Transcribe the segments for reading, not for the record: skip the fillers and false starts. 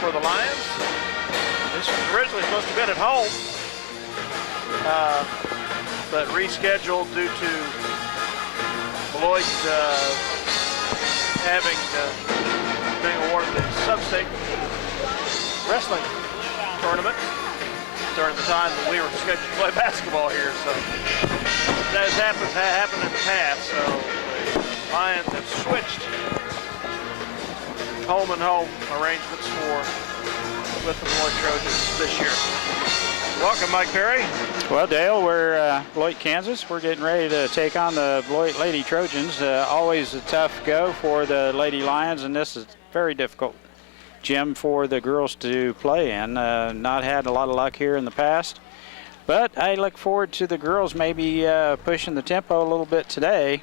for the Lions. This was originally supposed to have been at home, but rescheduled due to Beloit being awarded the sub-state wrestling tournament during the time that we were scheduled to play basketball here. So that has happened in the past. So the Lions have switched home and home arrangements with the Beloit Trojans this year. Welcome, Mike Perry. Well, Dale, we're Beloit, Kansas. We're getting ready to take on the Beloit Lady Trojans. Always a tough go for the Lady Lions, and this is very difficult gym for the girls to play in. Not had a lot of luck here in the past, but I look forward to the girls maybe pushing the tempo a little bit today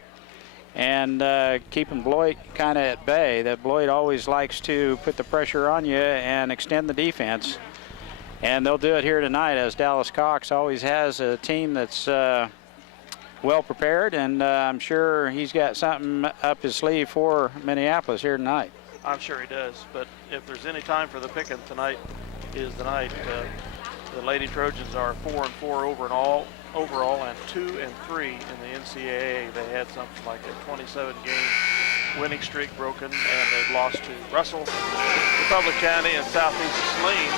and keeping Beloit kind of at bay. That Beloit always likes to put the pressure on you and extend the defense. And they'll do it here tonight, as Dallas Cox always has a team that's well prepared, and I'm sure he's got something up his sleeve for Minneapolis here tonight. I'm sure he does, but if there's any time for the picking, tonight is the night. The Lady Trojans are 4-4 overall, and 2-3 in the NCAA. They had something like a 27-game winning streak broken, and they've lost to Russell, Republic County, and Southeast Saline.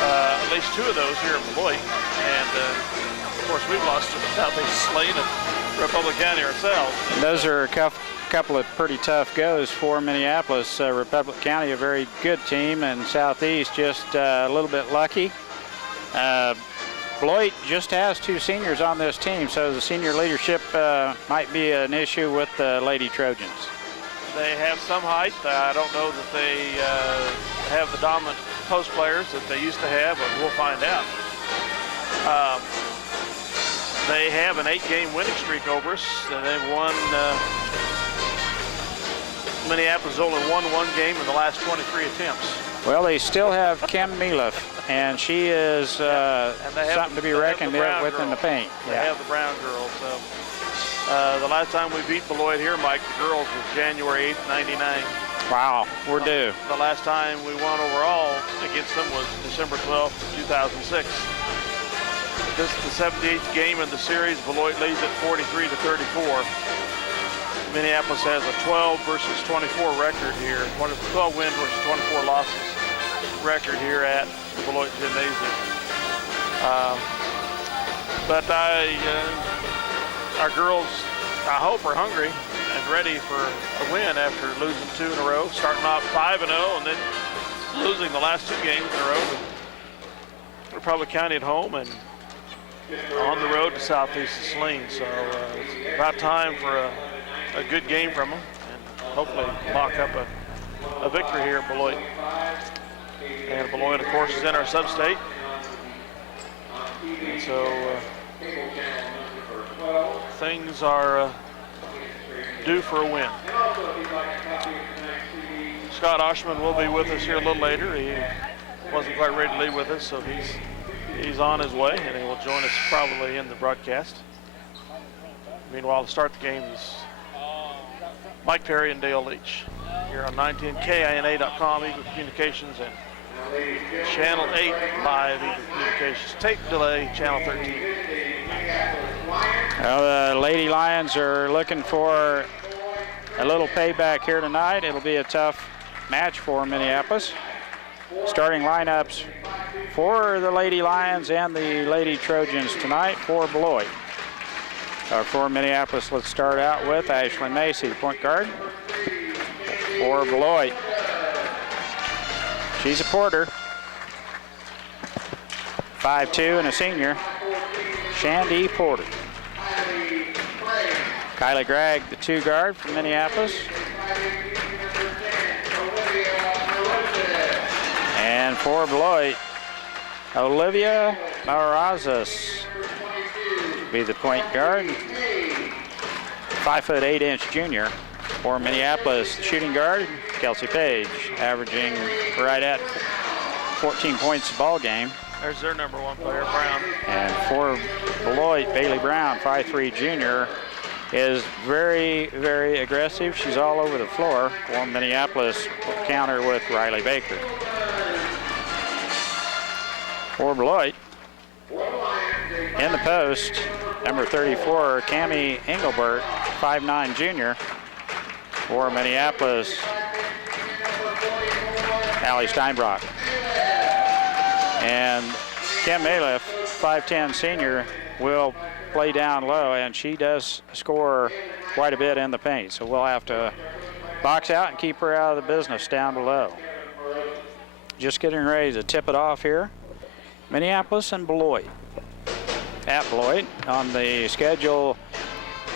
At least 2 of those here in Beloit, and of course we've lost to Southeast Saline and Republic County ourselves. And those are a couple of pretty tough goes for Minneapolis. Republic County, a very good team, and Southeast just a little bit lucky. Beloit just has 2 seniors on this team, so the senior leadership might be an issue with the Lady Trojans. They have some height. I don't know that they have the dominant post players that they used to have, but we'll find out. They have an 8-game winning streak over us, and they've won. Minneapolis only won 1 game in the last 23 attempts. Well, they still have Kim Miloff, and she is something to be reckoned with in the paint. They have the Brown girl. So the last time we beat Beloit here, Mike, the girls, was January 8th, 99. Wow, we're due. The last time we won overall against them was December 12th, 2006. This is the 78th game in the series. Beloit leads at 43-34. Minneapolis has a 12 versus 24 record here. 12 win versus 24 losses record here at the Beloit Gymnasium. But our girls, I hope, are hungry and ready for a win after losing 2 in a row, starting off 5-0 and then losing the last 2 games in a row to Republic County at home and on the road to Southeast Saline. So it's about time for a good game from them and hopefully lock up a victory here at Beloit. And Beloit, of course, is in our sub-state. And so things are due for a win. Scott Oshman will be with us here a little later. He wasn't quite ready to leave with us, so he's on his way, and he will join us probably in the broadcast. Meanwhile, to start the game is Mike Perry and Dale Leach here on 910KINA.com, Eagle Communications, and Channel 8 live Eagle Communications. Tape delay, Channel 13. Well, the Lady Lions are looking for a little payback here tonight. It'll be a tough match for Minneapolis. Starting lineups for the Lady Lions and the Lady Trojans tonight for Beloit. For Minneapolis, let's start out with Ashley Macy, the point guard for Beloit. She's a Porter, 5'2" and a senior, Shandy Porter. Kylie Gregg, the 2 guard from Minneapolis. And for Beloit, Olivia Marazas be the point guard. 5'8" junior. For Minneapolis, the shooting guard, Kelsey Page, averaging right at 14 points a ball game. There's their number 1 player, Brown. And for Beloit, Bailey Brown, 5'3" junior, is very, very aggressive. She's all over the floor. For Minneapolis, will counter with Riley Baker. for Beloit. In the post, number 34, Cammie Engelbert, 5'9" junior. For Minneapolis, Allie Steinbrock. And Kim Maliff, 5'10" senior, will play down low, and she does score quite a bit in the paint. So we'll have to box out and keep her out of the business down below. Just getting ready to tip it off here. Minneapolis and Beloit. At Beloit on the schedule,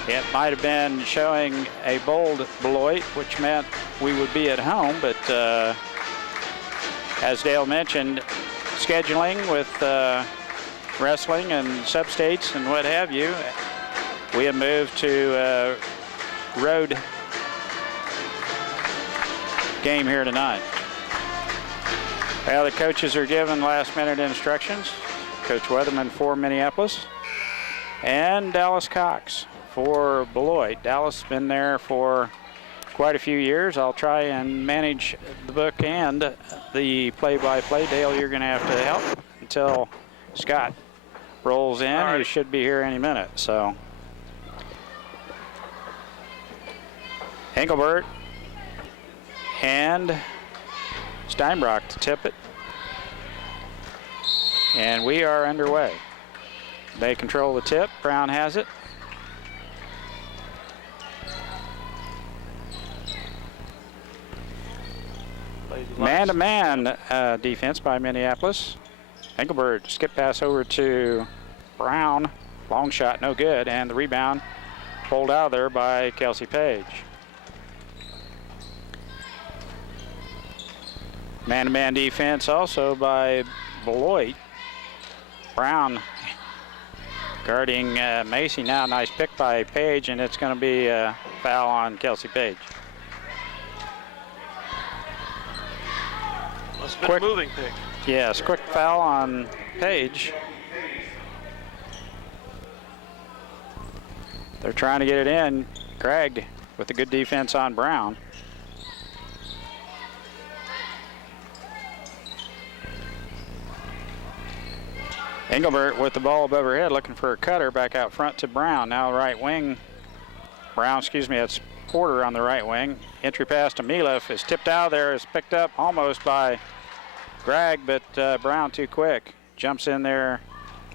it might have been showing a bold Beloit, which meant we would be at home, but as Dale mentioned, scheduling with wrestling and sub-states and what have you, we have moved to road game here tonight. Well, the coaches are given last-minute instructions. Coach Weatherman for Minneapolis and Dallas Cox for Beloit. Dallas has been there for quite a few years. I'll try and manage the book and the play-by-play. Dale, you're going to have to help until Scott rolls in. Right. He should be here any minute. So Engelbert and Steinbrock to tip it. And we are underway. They control the tip. Brown has it. Man-to-man defense by Minneapolis. Engelbert skip pass over to Brown. Long shot, no good. And the rebound pulled out of there by Kelsey Page. Man-to-man defense also by Beloit. Brown guarding Macy now. Nice pick by Page, and it's going to be a foul on Kelsey Page. Must have been a moving pick. Yes, quick foul on Page. They're trying to get it in. Craig with a good defense on Brown. Engelbert with the ball above her head, looking for a cutter back out front to Brown. Now right wing. Brown, excuse me, that's Porter on the right wing. Entry pass to Maliff is tipped out there, is picked up almost by Gregg, but Brown too quick. Jumps in there,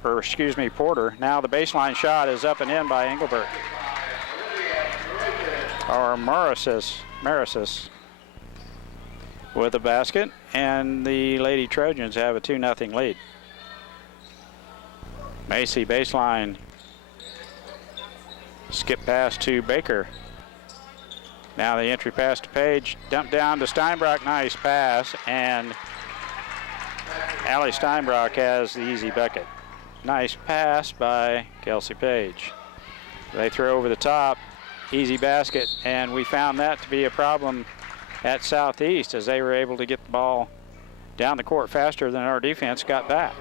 or excuse me, Porter. Now the baseline shot is up and in by Engelbert. Or Marisis with a basket, and the Lady Trojans have a 2-0 lead. Macy baseline. Skip pass to Baker. Now the entry pass to Page. Dump down to Steinbrock. Nice pass. And Allie Steinbrock has the easy bucket. Nice pass by Kelsey Page. They throw over the top. Easy basket. And we found that to be a problem at Southeast as they were able to get the ball down the court faster than our defense got back.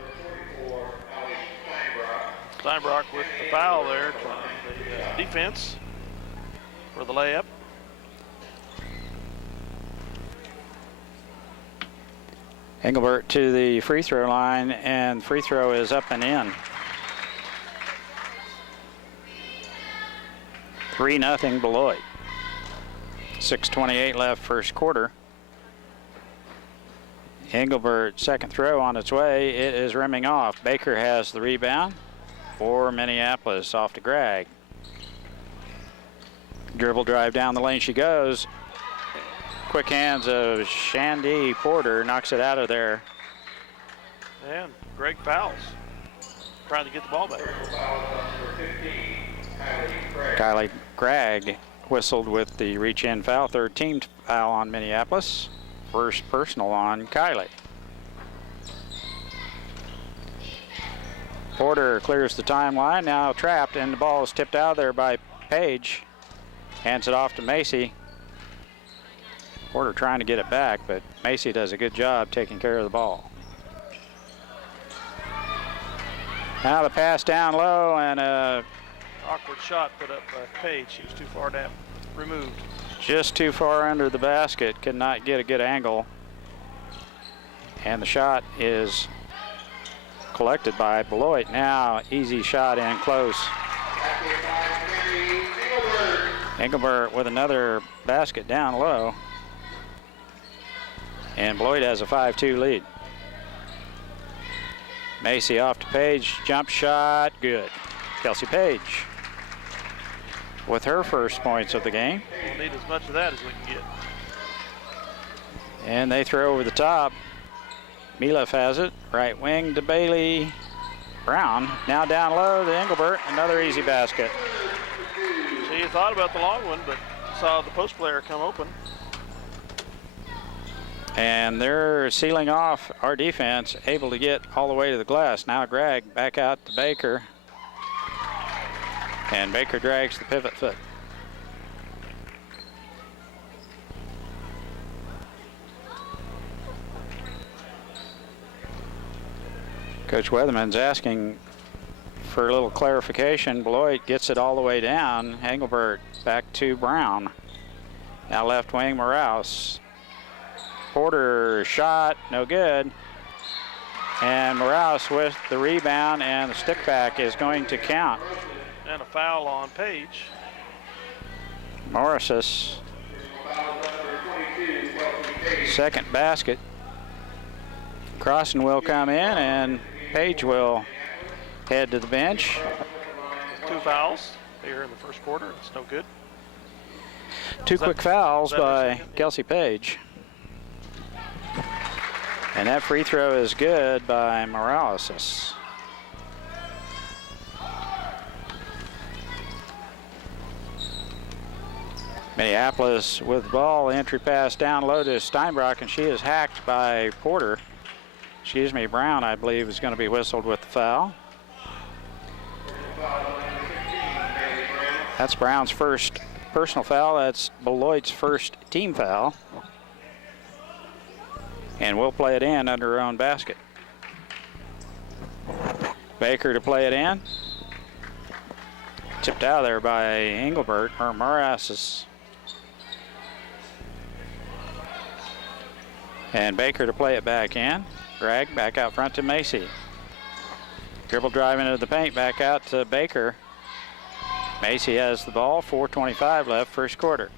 Steinbrock with the foul there to the defense for the layup. Engelbert to the free throw line, and free throw is up and in. 3-0 Beloit. 6:28 left first quarter. Engelbert second throw on its way. It is rimming off. Baker has the rebound for Minneapolis, off to Gregg. Dribble drive down the lane she goes. Quick hands of Shandy Porter, knocks it out of there. And Gregg fouls, trying to get the ball back. Kylie Gregg whistled with the reach-in foul, third team foul on Minneapolis. First personal on Kylie. Porter clears the timeline, now trapped, and the ball is tipped out of there by Page. Hands it off to Macy. Porter trying to get it back, but Macy does a good job taking care of the ball. Now the pass down low, and Awkward shot put up by Page. She was too far down, removed. Just too far under the basket, could not get a good angle. And the shot is collected by Beloit. Now easy shot in close. Engelbert with another basket down low. And Beloit has a 5-2 lead. Macy off to Page, jump shot, good. Kelsey Page with her first points of the game. We'll need as much of that as we can get. And they throw over the top. Milef has it, right wing to Bailey Brown. Now down low to Engelbert, another easy basket. So you thought about the long one, but saw the post player come open. And they're sealing off our defense, able to get all the way to the glass. Now Gregg back out to Baker. And Baker drags the pivot foot. Coach Weatherman's asking for a little clarification. Beloit gets it all the way down. Engelbert back to Brown. Now left wing, Morales. Porter shot, no good. And Morales with the rebound, and the stick back is going to count. And a foul on Page. Morris's second basket. Crossan will come in, and Page will head to the bench. 2 fouls here in the first quarter. It's no good. Two quick fouls by Kelsey Page. And that free throw is good by Morales. Minneapolis with the ball, entry pass down low to Steinbrock, and she is hacked by Porter. Excuse me, Brown, I believe, is going to be whistled with the foul. That's Brown's first personal foul. That's Beloit's first team foul. And we'll play it in under her own basket. Baker to play it in. Tipped out of there by Engelbert, or Morales. And Baker to play it back in. Gregg back out front to Macy. Dribble drive into the paint, back out to Baker. Macy has the ball, 4:25 left, first quarter.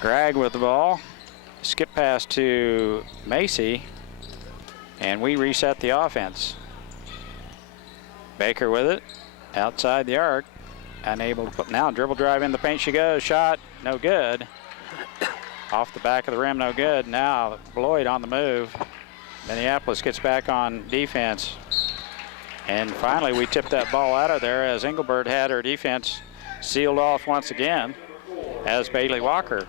Gregg with the ball. Skip pass to Macy. And we reset the offense. Baker with it, outside the arc. Unable to put, now dribble drive in the paint she goes, shot, no good. Off the back of the rim, no good. Now Beloit on the move. Minneapolis gets back on defense. And finally we tipped that ball out of there as Engelbert had her defense sealed off once again as Bailey Walker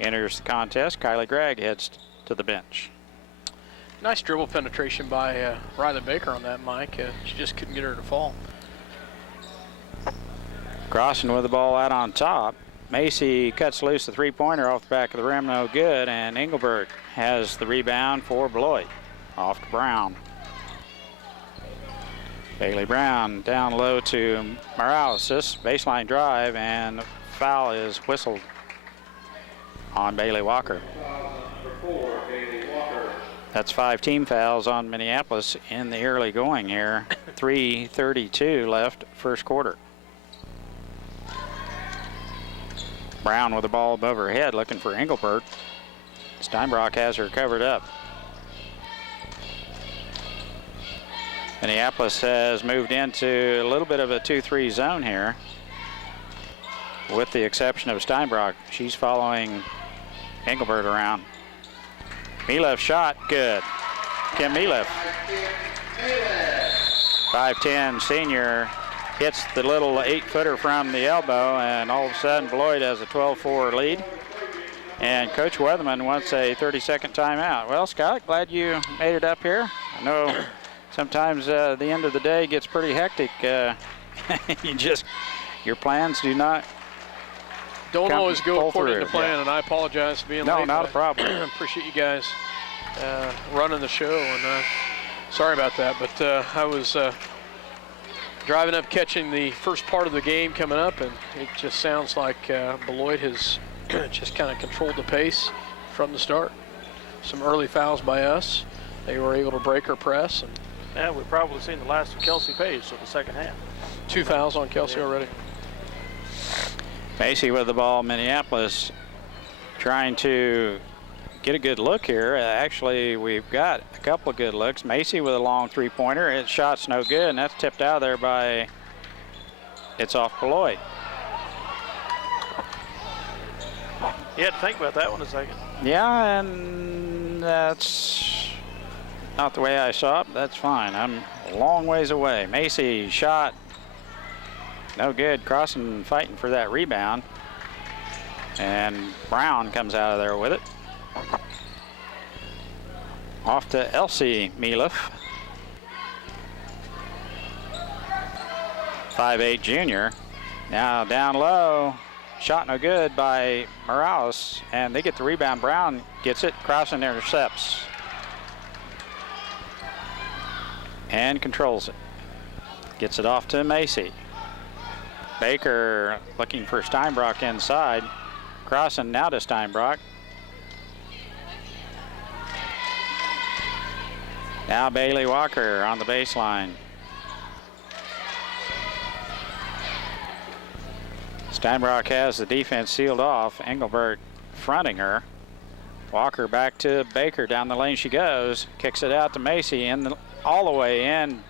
enters the contest. Kylie Gregg heads to the bench. Nice dribble penetration by Riley Baker on that, Mike. She just couldn't get her to fall. Crossan with the ball out on top. Macy cuts loose the three-pointer off the back of the rim, no good, and Engelbert has the rebound for Beloit. Off to Brown. Bailey Brown down low to Morales. Baseline drive, and foul is whistled on Bailey Walker. That's 5 team fouls on Minneapolis in the early going here. 3:32 left, first quarter. Brown with the ball above her head, looking for Engelbert. Steinbrock has her covered up. Minneapolis has moved into a little bit of a 2-3 zone here, with the exception of Steinbrock. She's following Engelbert around. Milef shot, good. Kim Milef. 5'10" senior hits the little 8-footer from the elbow, and all of a sudden Beloit has a 12-4 lead. And Coach Weatherman wants a 30-second timeout. Well, Scott, glad you made it up here. I know sometimes the end of the day gets pretty hectic. Your plans do not don't always go according to plan, and I apologize for being late. No, not a problem. Appreciate you guys running the show, and sorry about that. But I was driving up, catching the first part of the game coming up, and it just sounds like Beloit has just kind of controlled the pace from the start. Some early fouls by us. They were able to break our press. And Yeah, we've probably seen the last of Kelsey Page for the second half. 2 fouls on Kelsey already. Macy with the ball. Minneapolis trying to get a good look here. Actually, we've got a couple of good looks. Macy with a long three-pointer. Its shot's no good, and that's tipped out of there by, it's off Beloit. You had to think about that one a second. Yeah, and that's not the way I saw it, but that's fine. I'm a long ways away. Macy shot, no good. Crossing, fighting for that rebound. And Brown comes out of there with it. Off to Elsie Miliff. 5'8" junior. Now down low. Shot no good by Morales, and they get the rebound. Brown gets it, Crossing intercepts. And controls it. Gets it off to Macy. Baker looking for Steinbrock inside. Crossing now to Steinbrock. Now Bailey Walker on the baseline. Steinbrock has the defense sealed off. Engelbert fronting her. Walker back to Baker. Down the lane she goes. Kicks it out to Macy and all the way in.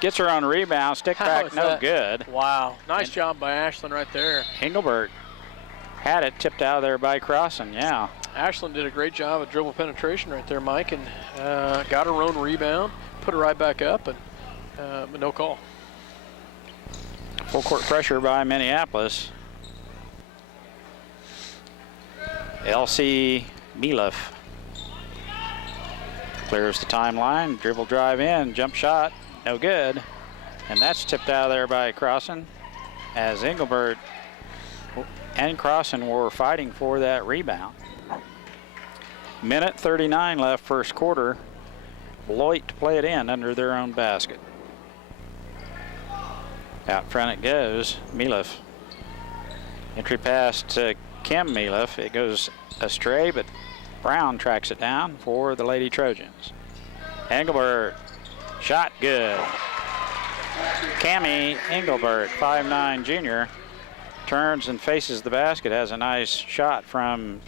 Gets her own rebound. Stick back, no good. Wow. Nice job by Ashland right there. Engelbert had it tipped out of there by Crossen, yeah. Ashland did a great job of dribble penetration right there, Mike, and got her own rebound, put her right back up, and but no call. Full court pressure by Minneapolis. LC Miliff clears the timeline, dribble drive in, jump shot, no good. And that's tipped out of there by Crossen as Engelbert and Crossen were fighting for that rebound. Minute 39 left first quarter. Beloit to play it in under their own basket. Out front it goes, Miliff. Entry pass to Kim Miliff. It goes astray, but Brown tracks it down for the Lady Trojans. Engelbert, shot good. Cammie Engelbert, 5'9" junior, turns and faces the basket, has a nice shot from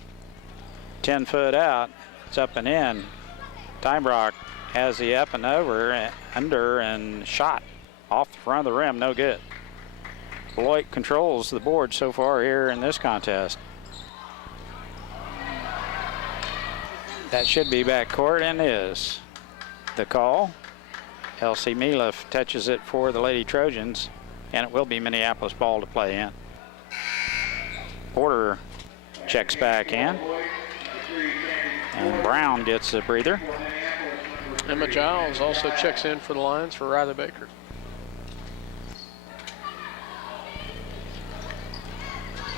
10 foot out. It's up and in. Steinbrock has the up and over, under, and shot off the front of the rim, no good. Beloit controls the board so far here in this contest. That should be backcourt and is the call. LC Miliff touches it for the Lady Trojans, and it will be Minneapolis ball to play in. Porter checks back in, and Brown gets a breather. Emma Giles also checks in for the Lions for Riley Baker.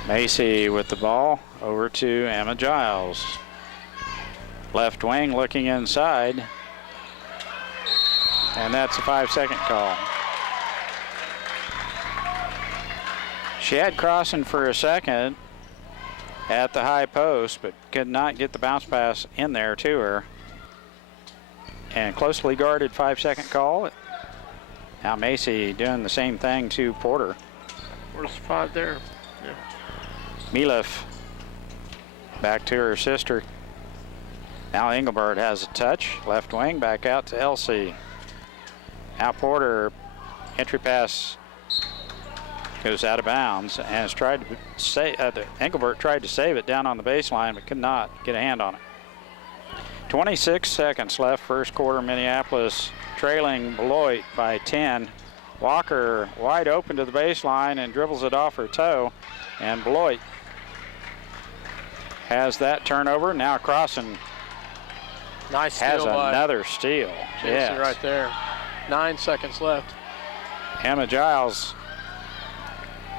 Macy with the ball over to Emma Giles. Left wing looking inside. And that's a 5-second call. She had Crossen for a second at the high post, but could not get the bounce pass in there to her. And closely guarded 5-second call. Now Macy doing the same thing to Porter. Where's the 5 there? Yeah. Miliff back to her sister. Now Engelbert has a touch. Left wing back out to LC. Now Porter, entry pass goes out of bounds and has tried to save. Engelbert tried to save it down on the baseline, but could not get a hand on it. 26 seconds left, first quarter. Minneapolis trailing Beloit by 10. Walker wide open to the baseline and dribbles it off her toe, and Beloit has that turnover. Now Crossen Nice has steal by another steal. Yes, right there. 9 seconds left. Emma Giles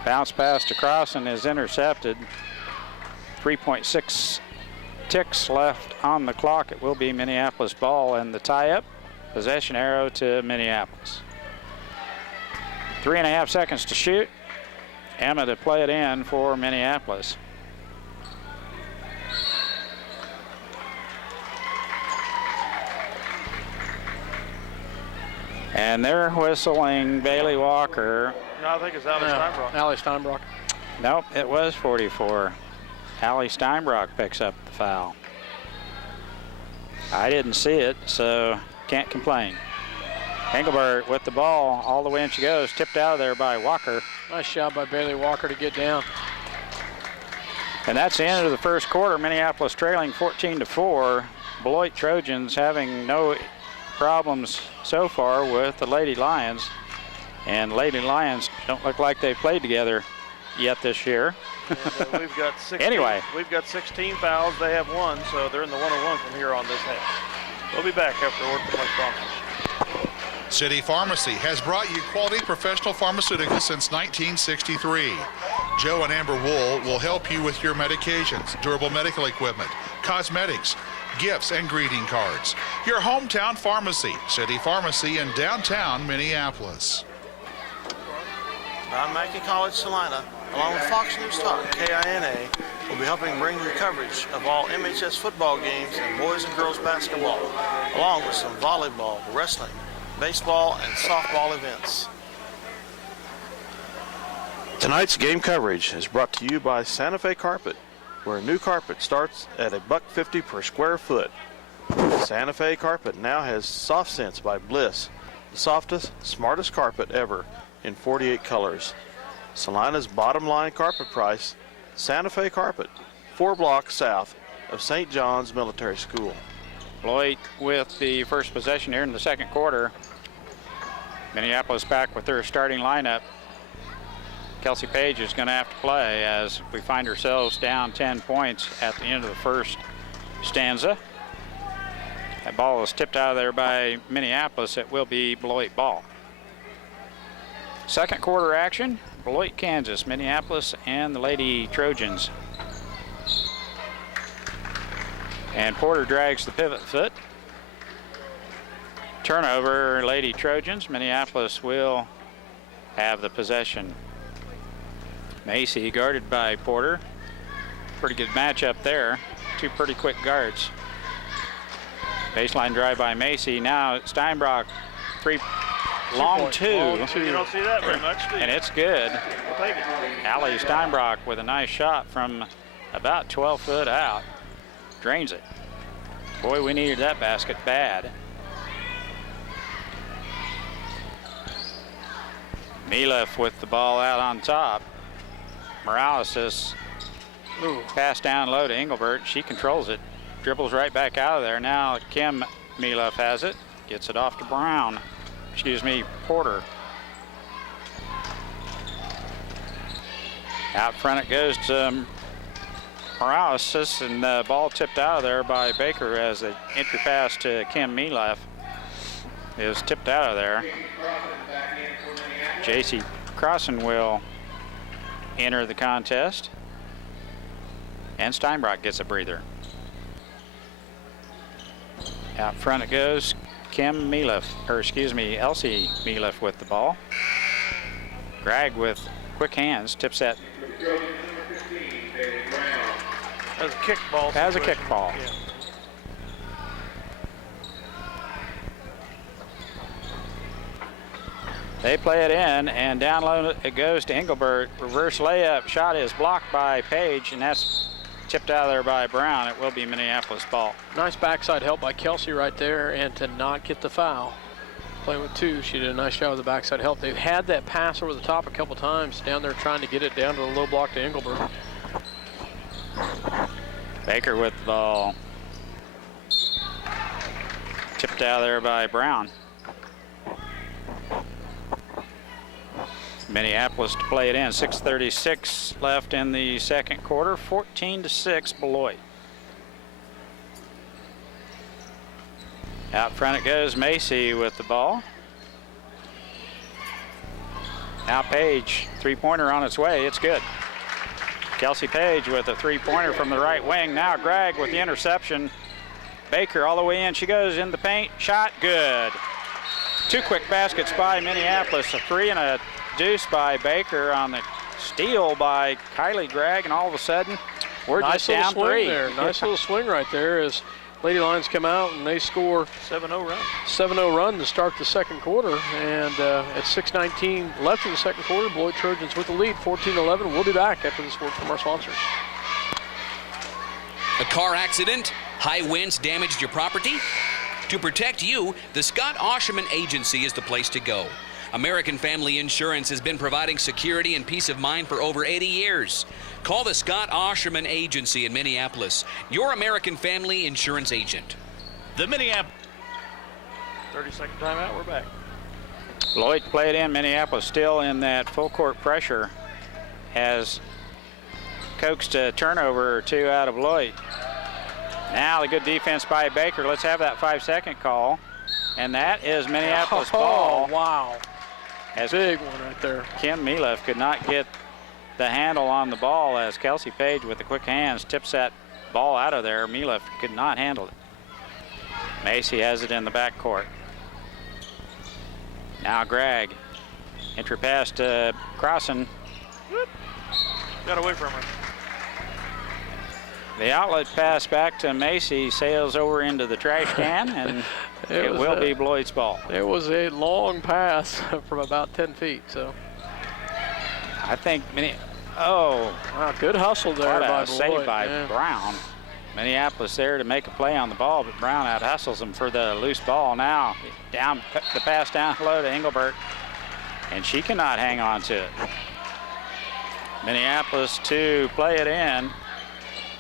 bounce pass to Crossen is intercepted. 3.6 ticks left on the clock. It will be Minneapolis ball, and the tie-up possession arrow to Minneapolis. 3.5 seconds to shoot. Emma to play it in for Minneapolis. And they're whistling Bailey Walker. No, I think it's Allie Steinbrock. Allie Steinbrock. Nope, it was 44. Allie Steinbrock picks up the foul. I didn't see it, so can't complain. Engelbert with the ball, all the way in she goes, tipped out of there by Walker. Nice job by Bailey Walker to get down. And that's the end of the first quarter. Minneapolis trailing 14-4. Beloit Trojans having no problems so far with the Lady Lions. And Lady Lions don't look like they've played together yet this year. And, we've got 16, Anyway. We've got 16 fouls. They have 1, so they're in the 1-on-1 from here on this half. We'll be back after a word from our sponsors. City Pharmacy has brought you quality professional pharmaceuticals since 1963. Joe and Amber Wool will help you with your medications, durable medical equipment, cosmetics, gifts, and greeting cards. Your hometown pharmacy, City Pharmacy in downtown Minneapolis. Mackie College Salina, along with Fox News Talk, KINA, will be helping bring you coverage of all MHS football games and boys and girls basketball, along with some volleyball, wrestling, baseball, and softball events. Tonight's game coverage is brought to you by Santa Fe Carpet, where new carpet starts at $1.50 per square foot. Santa Fe Carpet now has Soft Sense by Bliss, the softest, smartest carpet ever in 48 colors. Salina's bottom line carpet price, Santa Fe Carpet, 4 blocks south of St. John's Military School. Beloit with the first possession here in the second quarter. Minneapolis back with their starting lineup. Kelsey Page is going to have to play as we find ourselves down 10 points at the end of the first stanza. That ball is tipped out of there by Minneapolis. It will be Beloit ball. Second quarter action, Beloit, Kansas, Minneapolis, and the Lady Trojans. And Porter drags the pivot foot. Turnover, Lady Trojans. Minneapolis will have the possession. Macy guarded by Porter. Pretty good matchup there. Two pretty quick guards. Baseline drive by Macy. Now Steinbrock, long two. You don't see that very much, do you? And it's good. We'll take it. Allie Steinbrock with a nice shot from about 12 foot out. Drains it. Boy, we needed that basket bad. Milef with the ball out on top. Morales is pass down low to Engelbert. She controls it. Dribbles right back out of there. Now Kim Milef has it. Gets it off to Brown. Porter. Out front it goes to Morales, and the ball tipped out of there by Baker as the entry pass to Kim Milef is tipped out of there. J.C. Crossan will enter the contest, and Steinbrock gets a breather. Out front it goes. Kim Milef, Elsie Milef with the ball. Greg with quick hands tips that. As a kick ball. As a kick ball. Yeah. They play it in, and down low it goes to Engelbert. Reverse layup shot is blocked by Page, and that's tipped out of there by Brown. It will be Minneapolis ball. Nice backside help by Kelsey right there, and to not get the foul. Playing with two, she did a nice job with the backside help. They've had that pass over the top a couple times down there trying to get it down to the low block to Engelbert. Baker with the ball. Tipped out of there by Brown. Minneapolis to play it in. 6:36 left in the second quarter. 14-6 Beloit. Out front it goes. Macy with the ball. Now Page, three-pointer on its way. It's good. Kelsey Page with a three-pointer from the right wing. Now Gregg with the interception. Baker all the way in. She goes in the paint. Shot good. Two quick baskets by Minneapolis. A three and a deuce by Baker on the steal by Kylie Gregg, and all of a sudden we're nice just down swing three. There. Nice little swing right there as Lady Lions come out and they score 7-0 run. 7-0 run to start the second quarter. And at 6:19 left in the second quarter, Beloit Trojans with the lead, 14-11. We'll be back after this word from our sponsors. A car accident? High winds damaged your property? To protect you, the Scott Osherman Agency is the place to go. American Family Insurance has been providing security and peace of mind for over 80 years. Call the Scott Osherman Agency in Minneapolis, your American Family Insurance agent. The Minneapolis. 30-second timeout, we're back. Beloit played in. Minneapolis still in that full court pressure. Has coaxed a turnover or two out of Beloit. Now the good defense by Baker. Let's have that 5-second call. And that is Minneapolis ball. Oh, wow. As Big one right there. Kim Mileff could not get the handle on the ball as Kelsey Page with the quick hands tips that ball out of there. Mileff could not handle it. Macy has it in the backcourt. Now Gregg. Entry pass to Crossan. Got away from her. The outlet pass back to Macy sails over into the trash can, and it will be Beloit's ball. It was a long pass from about 10 feet, so. I think wow, good hustle there by Beloit. Save by Brown. Minneapolis there to make a play on the ball, but Brown out hustles him for the loose ball. Now down the pass down low to Engelbert, and she cannot hang on to it. Minneapolis to play it in.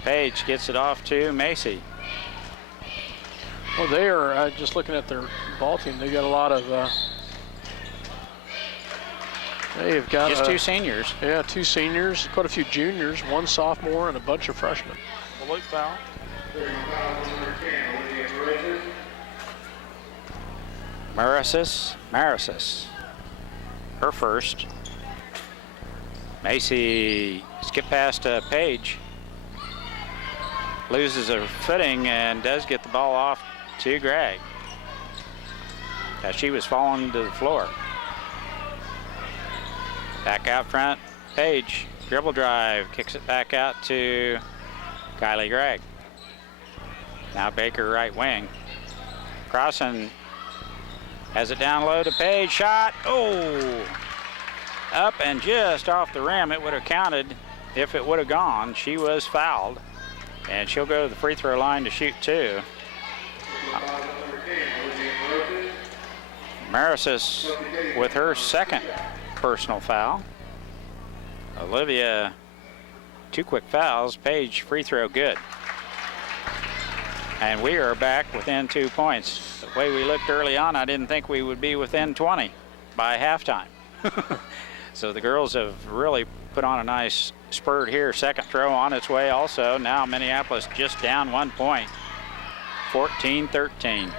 Page gets it off to Macy. Well, they are just looking at their ball team. They got a lot of. They've got just two seniors. Yeah, two seniors, quite a few juniors, one sophomore, and a bunch of freshmen. Beloit foul. Marisis. Her first. Macy skip past Page. Loses her footing and does get the ball off to Gregg. As she was falling to the floor. Back out front, Page. Dribble drive, kicks it back out to Kylie Gregg. Now Baker right wing. Crossan has it down low to Page. Shot, up and just off the rim. It would have counted if it would have gone. She was fouled. And she'll go to the free throw line to shoot two. Marisis with her second personal foul. Olivia, two quick fouls. Page, free throw good. And we are back within 2 points. The way we looked early on, I didn't think we would be within 20 by halftime. So the girls have really put on a nice spurt here. Second throw on its way also. Now Minneapolis just down 1 point. 14-13.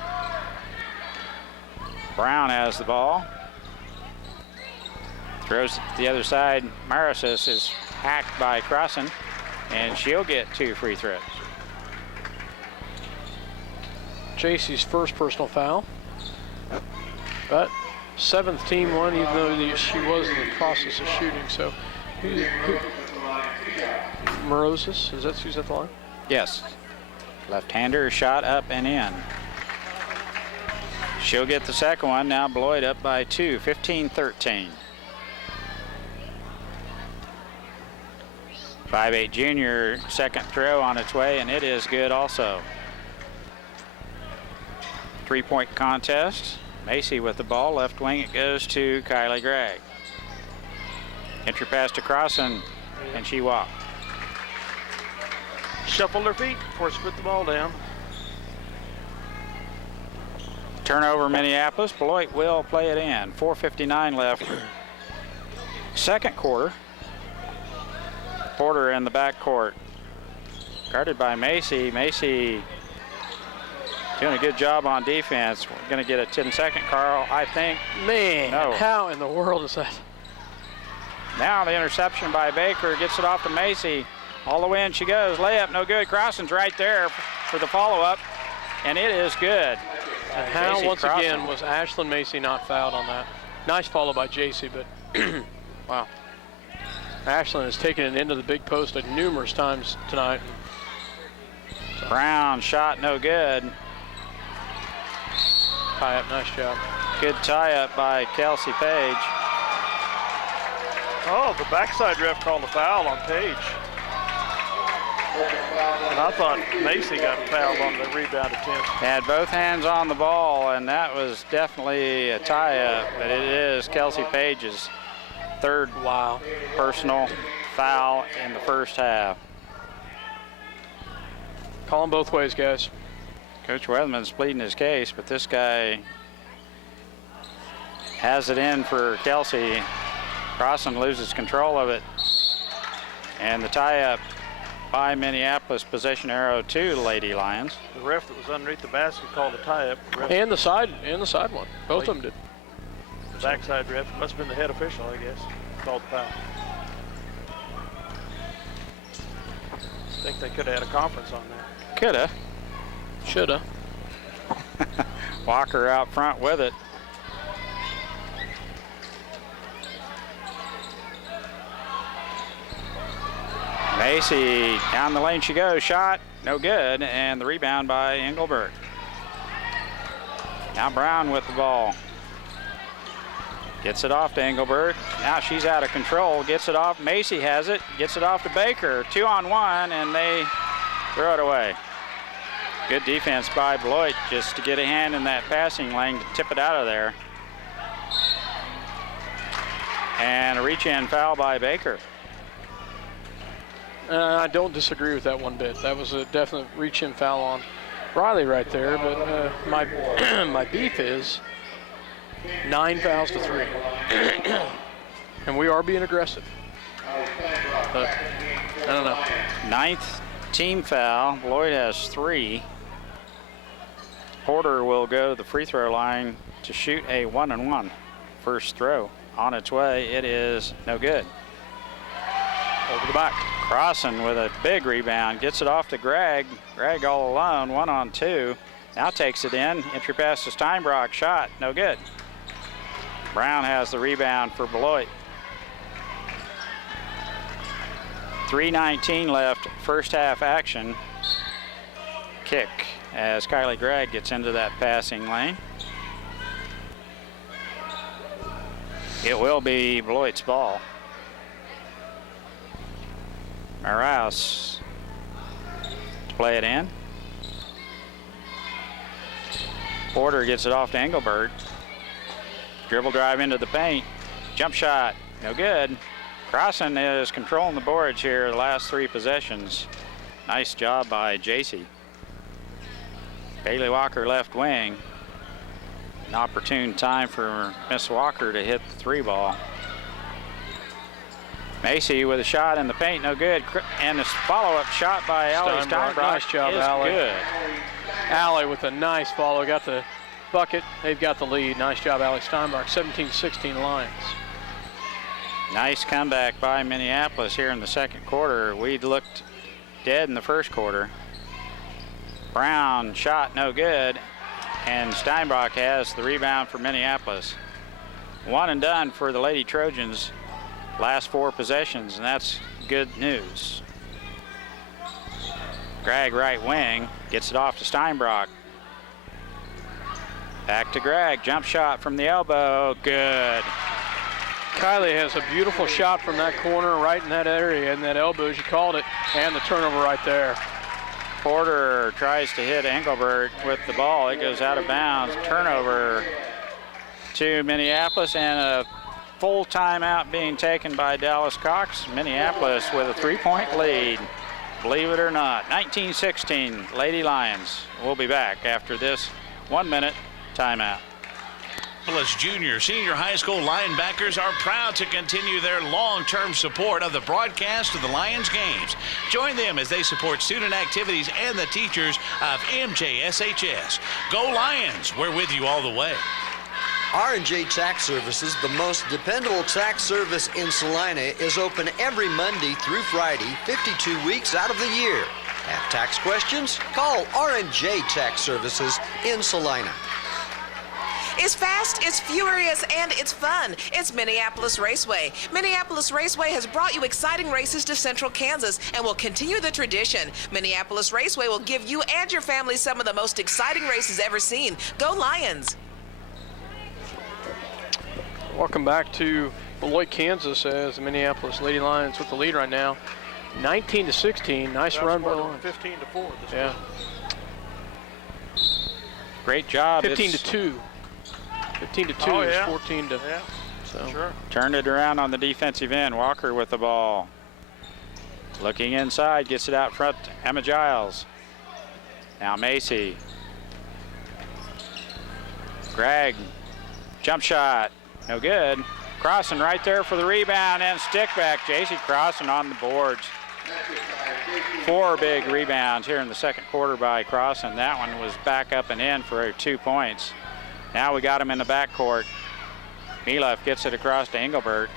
Brown has the ball. Throws it to the other side. Marisis is hacked by Crossan, and she'll get two free throws. JC's first personal foul. But seventh team one, even though she was in the process of shooting. So, Morosis, is that who's at the line? Yes. Left-hander shot up and in. She'll get the second one. Now Beloit up by 2, 15-13. 5'8" junior, second throw on its way, and it is good also. 3-point contest. Macy with the ball, left wing it goes to Kylie Gregg. Entry pass to Crossan, and she walked. Shuffled her feet before she put the ball down. Turnover Minneapolis. Beloit will play it in. 4:59 left. Second quarter. Porter in the backcourt. Guarded by Macy. Macy doing a good job on defense. We're going to get a 10-second, Carl, I think. Man, no. How in the world is that? Now the interception by Baker gets it off to Macy. All the way in she goes. Layup, no good. Crossan's right there for the follow-up, and it is good. And how, Macy once Crossan. again, was Ashlyn Macy not fouled on that? Nice follow by JC, but wow. Ashlyn has taken it into the big post numerous times tonight. So. Brown shot no good. Tie up, nice job. Good tie up by Kelsey Page. Oh, the backside ref called a foul on Page. And I thought Macy got fouled on the rebound attempt. Had both hands on the ball, and that was definitely a tie-up, but it is Kelsey Page's third personal foul in the first half. Call them both ways, guys. Coach Weatherman's pleading his case, but this guy has it in for Kelsey. Crossan loses control of it. And the tie-up by Minneapolis, possession arrow to Lady Lions. The ref that was underneath the basket called a tie-up. And the side one. Both of them did. The backside ref, must have been the head official, I guess, called the foul. I think they could have had a conference on that. Coulda. Shoulda. Walker out front with it. Macy, down the lane she goes, shot, no good, and the rebound by Engelbert. Now Brown with the ball. Gets it off to Engelbert. Now she's out of control, gets it off. Macy has it, gets it off to Baker. 2-on-1, and they throw it away. Good defense by Beloit just to get a hand in that passing lane to tip it out of there. And a reach-in foul by Baker. I don't disagree with that one bit. That was a definite reach-in foul on Riley right there, but my my beef is 9 fouls to 3. And we are being aggressive. But I don't know. 9th team foul. Beloit has 3. Porter will go to the free throw line to shoot a 1-and-1. First throw on its way. It is no good. Over the back. Crossan with a big rebound. Gets it off to Gregg. Gregg all alone. 1-on-2. Now takes it in. Entry pass to Steinbrock. Shot. No good. Brown has the rebound for Beloit. 3:19 left. First half action. Kick as Kylie Gregg gets into that passing lane. It will be Beloit's ball. Rouse to play it in. Porter gets it off to Engelbert. Dribble drive into the paint. Jump shot, no good. Crossan is controlling the boards here the last 3 possessions. Nice job by JC. Bailey Walker left wing. An opportune time for Miss Walker to hit the 3 ball. Macy with a shot in the paint, no good. And this follow-up shot by Allie Steinbrock. Nice job, is Allie. Good. Allie with a nice follow, got the bucket. They've got the lead. Nice job, Allie Steinbrock. 17-16 Lions. Nice comeback by Minneapolis here in the second quarter. We'd looked dead in the first quarter. Brown shot, no good. And Steinbrock has the rebound for Minneapolis. 1 and done for the Lady Trojans. Last 4 possessions, and that's good news. Gregg right wing, gets it off to Steinbrock. Back to Gregg, jump shot from the elbow, good. Kylie has a beautiful shot from that corner, right in that area, in that elbow, as you called it, and the turnover right there. Porter tries to hit Engelbert with the ball. It goes out of bounds. Turnover to Minneapolis, and a full timeout being taken by Dallas Cox. Minneapolis with a 3-point lead. Believe it or not, 19-16 Lady Lions. We'll be back after this 1-minute timeout. Minneapolis junior, senior high school linebackers are proud to continue their long-term support of the broadcast of the Lions games. Join them as they support student activities and the teachers of MJSHS. Go Lions, we're with you all the way. R&J Tax Services, the most dependable tax service in Salina, is open every Monday through Friday, 52 weeks out of the year. Have tax questions? Call R&J Tax Services in Salina. It's fast, it's furious, and it's fun. It's Minneapolis Raceway. Minneapolis Raceway has brought you exciting races to Central Kansas and will continue the tradition. Minneapolis Raceway will give you and your family some of the most exciting races ever seen. Go Lions! Welcome back to Beloit, Kansas, as the Minneapolis Lady Lions with the lead right now. 19-16. Nice run by the Lions. 15-4. Yeah. Great job. 15-2. 15-2 is 14 to. Yeah. So. Sure. Turned it around on the defensive end. Walker with the ball. Looking inside, gets it out front. Emma Giles. Now Macy. Gregg. Jump shot. No good. Crossan right there for the rebound and stick back. J.C. Crossan on the boards. 4 big rebounds here in the second quarter by Crossan. That one was back up and in for 2 points. Now we got him in the backcourt. Mileff gets it across to Engelbert.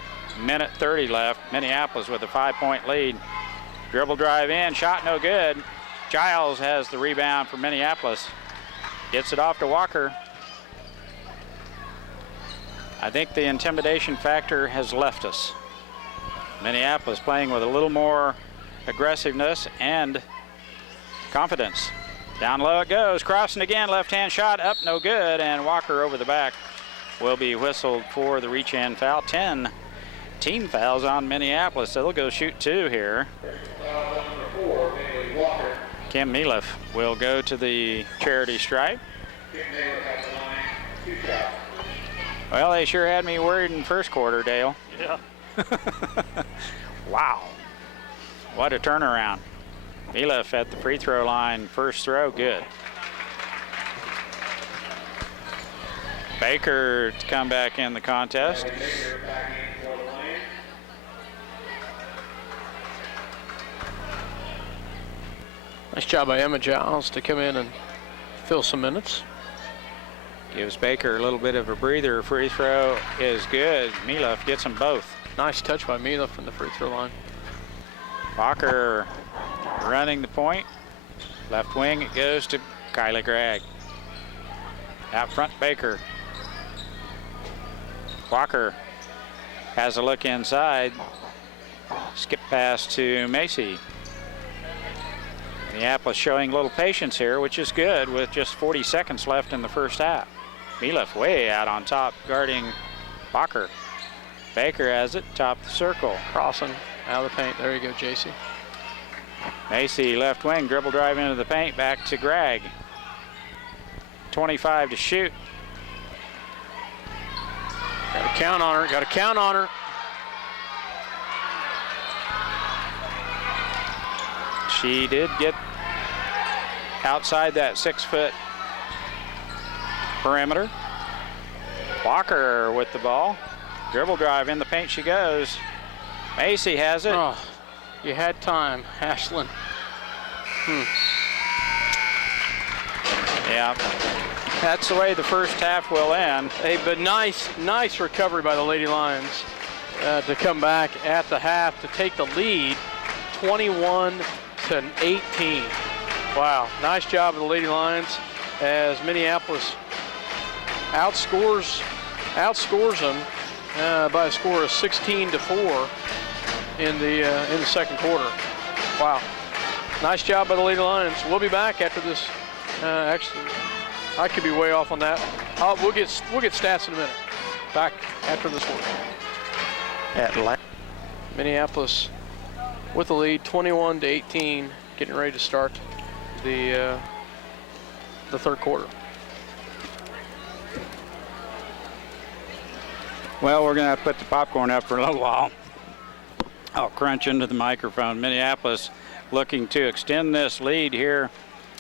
Minute 30 left. Minneapolis with a 5-point lead. Dribble drive in, shot no good. Giles has the rebound for Minneapolis. Gets it off to Walker. I think the intimidation factor has left us. Minneapolis playing with a little more aggressiveness and confidence. Down low it goes. Crossing again. Left-hand shot up, no good. And Walker over the back will be whistled for the reach-in foul. 10 team fouls on Minneapolis. So they'll go shoot 2 here. Kim Mileff will go to the charity stripe. Well, they sure had me worried in first quarter, Dale. Yeah. Wow. What a turnaround. Mileff at the free throw line. First throw, good. Baker to come back in the contest. Nice job by Emma Giles to come in and fill some minutes. Gives Baker a little bit of a breather. Free throw is good. Mileff gets them both. Nice touch by Mileff from the free throw line. Walker running the point. Left wing it goes to Kylie Gregg. Out front Baker. Walker has a look inside. Skip pass to Macy. Minneapolis showing a little patience here, which is good with just 40 seconds left in the first half. Mileff way out on top guarding Walker. Baker has it, top of the circle. Crossing out of the paint. There you go, JC. Macy left wing, dribble drive into the paint, back to Gregg. 25 to shoot. Got to count on her, got to count on her. She did get outside that 6-foot perimeter. Walker with the ball. Dribble drive in the paint she goes. Macy has it. Oh, you had time, Ashlyn. Yeah, that's the way the first half will end. Hey, but nice recovery by the Lady Lions to come back at the half to take the lead, 21-18. Wow, nice job of the Lady Lions as Minneapolis outscores them by a score of 16-4 in the second quarter. Wow, nice job by the Lady Lions. We'll be back after this. Actually, I could be way off on that. We'll get stats in a minute. Back after this one. Minneapolis with the lead, 21-18, getting ready to start the third quarter. Well, we're going to have to put the popcorn up for a little while. I'll crunch into the microphone. Minneapolis looking to extend this lead here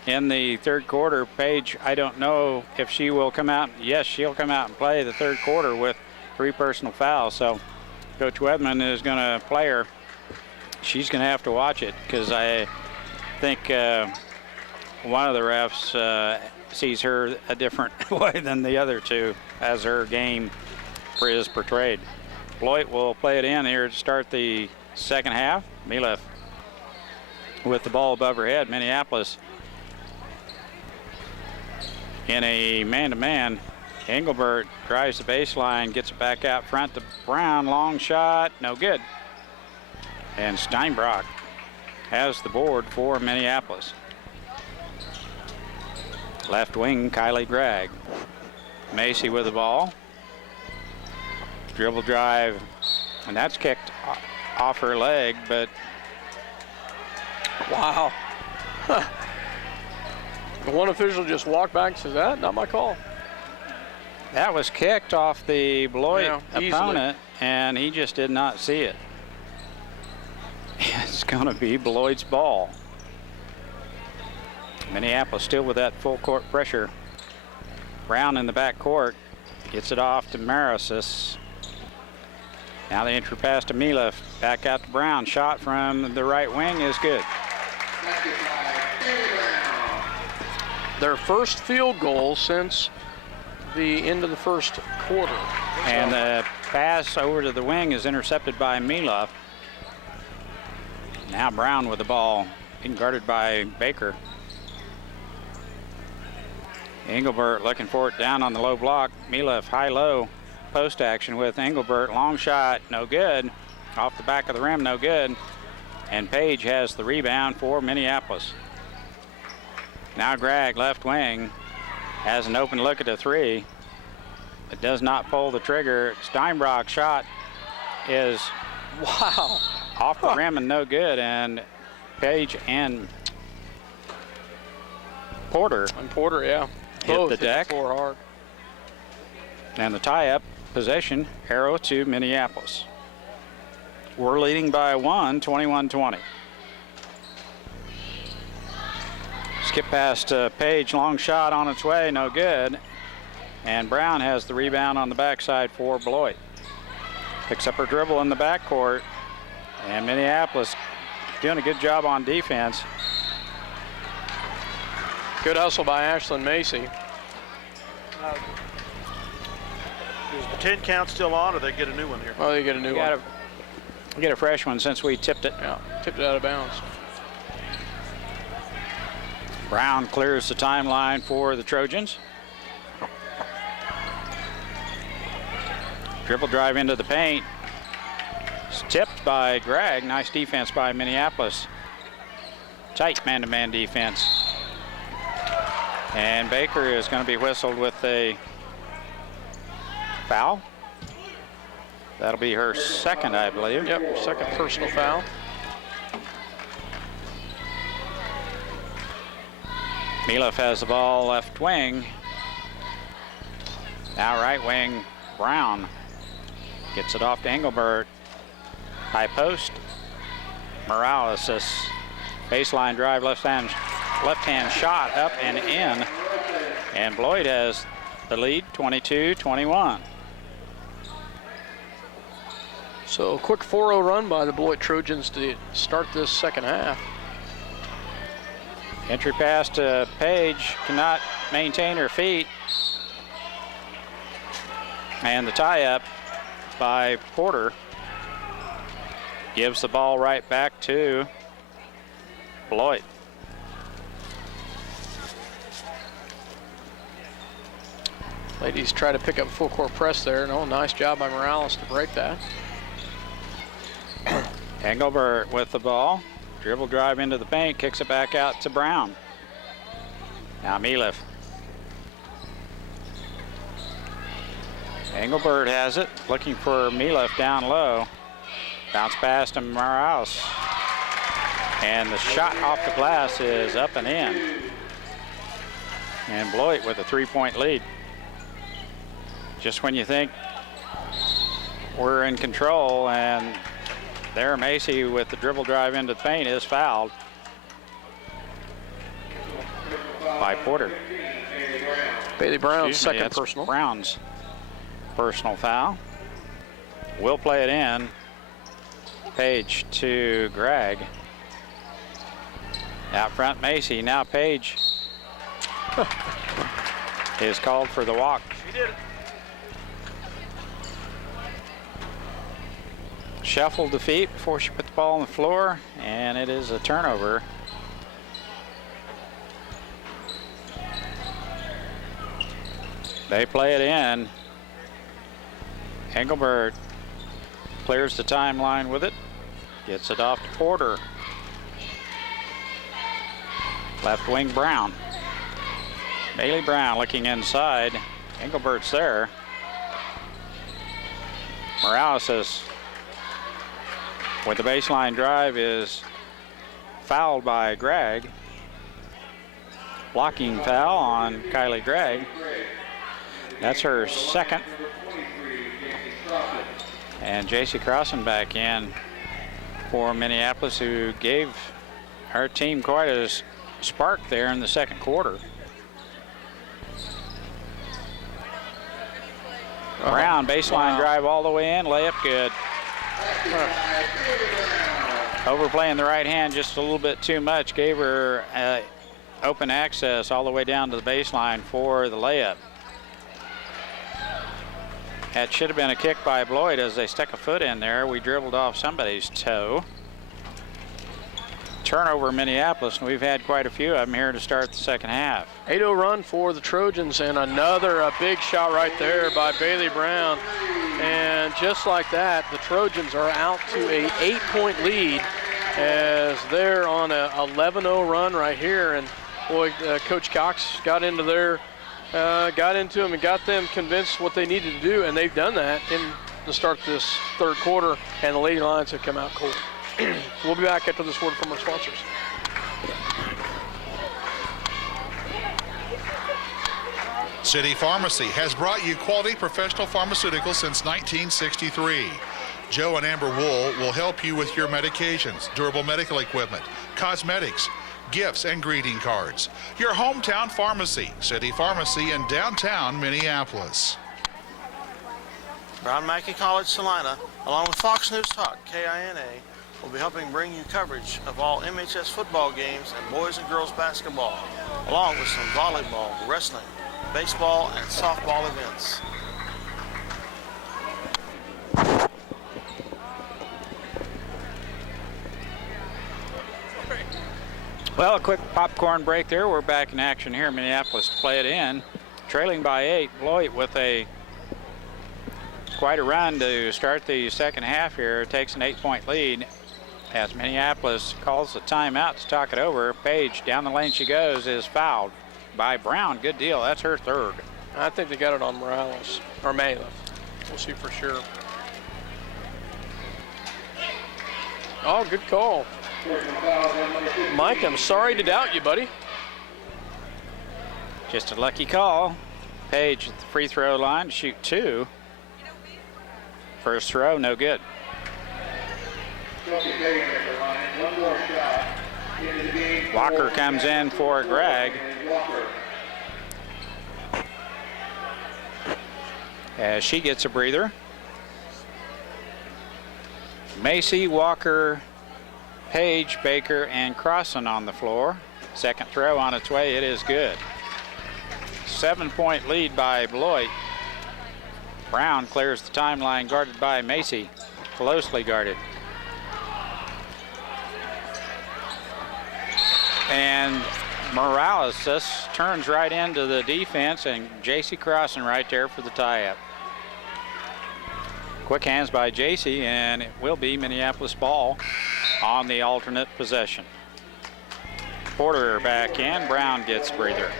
in the third quarter. Paige, I don't know if she will come out. Yes, she'll come out and play the third quarter with 3 personal fouls. So Coach Wedman is going to play her. She's going to have to watch it because I think one of the refs sees her a different way than the other two as her game is portrayed. Beloit will play it in here to start the second half. Mileff with the ball above her head. Minneapolis in a man-to-man Engelbert drives the baseline, gets it back out front to Brown. Long shot, no good. And Steinbrock has the board for Minneapolis. Left wing, Kylie Gregg. Macy with the ball. Dribble drive, and that's kicked off her leg, but wow. The one official just walked back and says, "That not my call." that was kicked off the Beloit easily. opponent, and he just did not see it. It's going to be Beloit's ball. Minneapolis still with that full court pressure. Brown in the back court gets it off to Marisis. Now the entry pass to Milef. Back out to Brown. Shot from the right wing is good. Their first field goal since the end of the first quarter. And the pass over to the wing is intercepted by Milef. Now Brown with the ball, being guarded by Baker. Engelbert looking for it down on the low block. Milef high-low post action with Engelbert. Long shot, no good. Off the back of the rim, no good. And Page has the rebound for Minneapolis. Now Gregg, left wing, has an open look at the three. It does not pull the trigger. Steinbrock's shot is off the rim and no good. And Page and Porter. Yeah. Hit Both the deck. the floor hard. And the tie-up possession, arrow to Minneapolis. We're leading by one, 21-20. Skip past Page, long shot on its way, no good. And Brown has the rebound on the backside for Beloit. Picks up her dribble in the backcourt. And Minneapolis doing a good job on defense. Good hustle by Ashlyn Macy. Is the 10 count still on, or they get a new one here? Oh, they get a new one. Get a fresh one since we tipped it. Yeah, tipped it out of bounds. Brown clears the timeline for the Trojans. Dribble drive into the paint. It's tipped by Gregg. Nice defense by Minneapolis. Tight man-to-man defense. And Baker is going to be whistled with a foul. That'll be her second, I believe. Yep, second personal foul. Milef has the ball left wing. Now right wing, Brown gets it off to Engelbert. High post. Morales, this baseline drive, left hand shot up and in. And Beloit has the lead, 22-21. So a quick 4-0 run by the Beloit Trojans to start this second half. Entry pass to Page, cannot maintain her feet. And the tie-up by Porter gives the ball right back to Beloit. Ladies try to pick up full court press there. No, nice job by Morales to break that. Engelbert with the ball. Dribble drive into the paint, kicks it back out to Brown. Now Milef. Engelbert has it, looking for Milef down low. Bounce pass to Morales. And the shot off the glass is up and in. And Beloit with a 3-point lead. Just when you think we're in control, and there Macy with the dribble drive into the paint is fouled by Porter. Bailey Brown's Excuse me, second that's personal. Brown's personal foul. We'll play it in. Page to Gregg. Out front Macy, now Page is called for the walk. She did it. Shuffled the feet before she put the ball on the floor, and it is a turnover. They play it in. Engelbert clears the timeline with it. Gets it off to Porter. Left wing Brown. Bailey Brown looking inside. Engelbert's there. Morales says with the baseline drive is fouled by Gregg. Blocking foul on Kylie Gregg. That's her second. And J.C. Crossan back in for Minneapolis, who gave our team quite a spark there in the second quarter. Brown, baseline drive all the way in, layup good. Overplaying the right hand just a little bit too much, gave her open access all the way down to the baseline for the layup. That should have been a kick by Beloit as they stuck a foot in there. We dribbled off somebody's toe. Turnover Minneapolis, and we've had quite a few of them here to start the second half. 8-0 run for the Trojans, and another big shot right there by Bailey Brown. And just like that, the Trojans are out to a 8-point lead as they're on a 11-0 run right here. And boy, Coach Cox got into them and got them convinced what they needed to do, and they've done that in the start of this third quarter, and the Lady Lions have come out cold. We'll be back after this word from our sponsors. City Pharmacy has brought you quality professional pharmaceuticals since 1963. Joe and Amber Wool will help you with your medications, durable medical equipment, cosmetics, gifts, and greeting cards. Your hometown pharmacy, City Pharmacy in downtown Minneapolis. Brown Mackie College Salina, along with Fox News Talk, KINA, will be helping bring you coverage of all MHS football games and boys and girls basketball, along with some volleyball, wrestling, baseball, and softball events. Well, a quick popcorn break there. We're back in action here in Minneapolis to play it in. Trailing by 8, Beloit with quite a run to start the second half here. Takes an 8-point lead as Minneapolis calls the timeout to talk it over. Page, down the lane she goes, is fouled by Brown. Good deal. That's her third. I think they got it on Morales, or Malef. We'll see for sure. Oh, good call. Mike, I'm sorry to doubt you, buddy. Just a lucky call. Page at the free throw line to shoot 2. First throw, no good. Walker comes in for Gregg. As she gets a breather. Macy, Walker, Page, Baker, and Crossan on the floor. Second throw on its way. It is good. 7-point lead by Beloit. Brown clears the timeline, guarded by Macy. Closely guarded. And Morales just turns right into the defense, and J.C. Crossan right there for the tie-up. Quick hands by J.C., and it will be Minneapolis ball on the alternate possession. Porter back in. Brown gets a breather.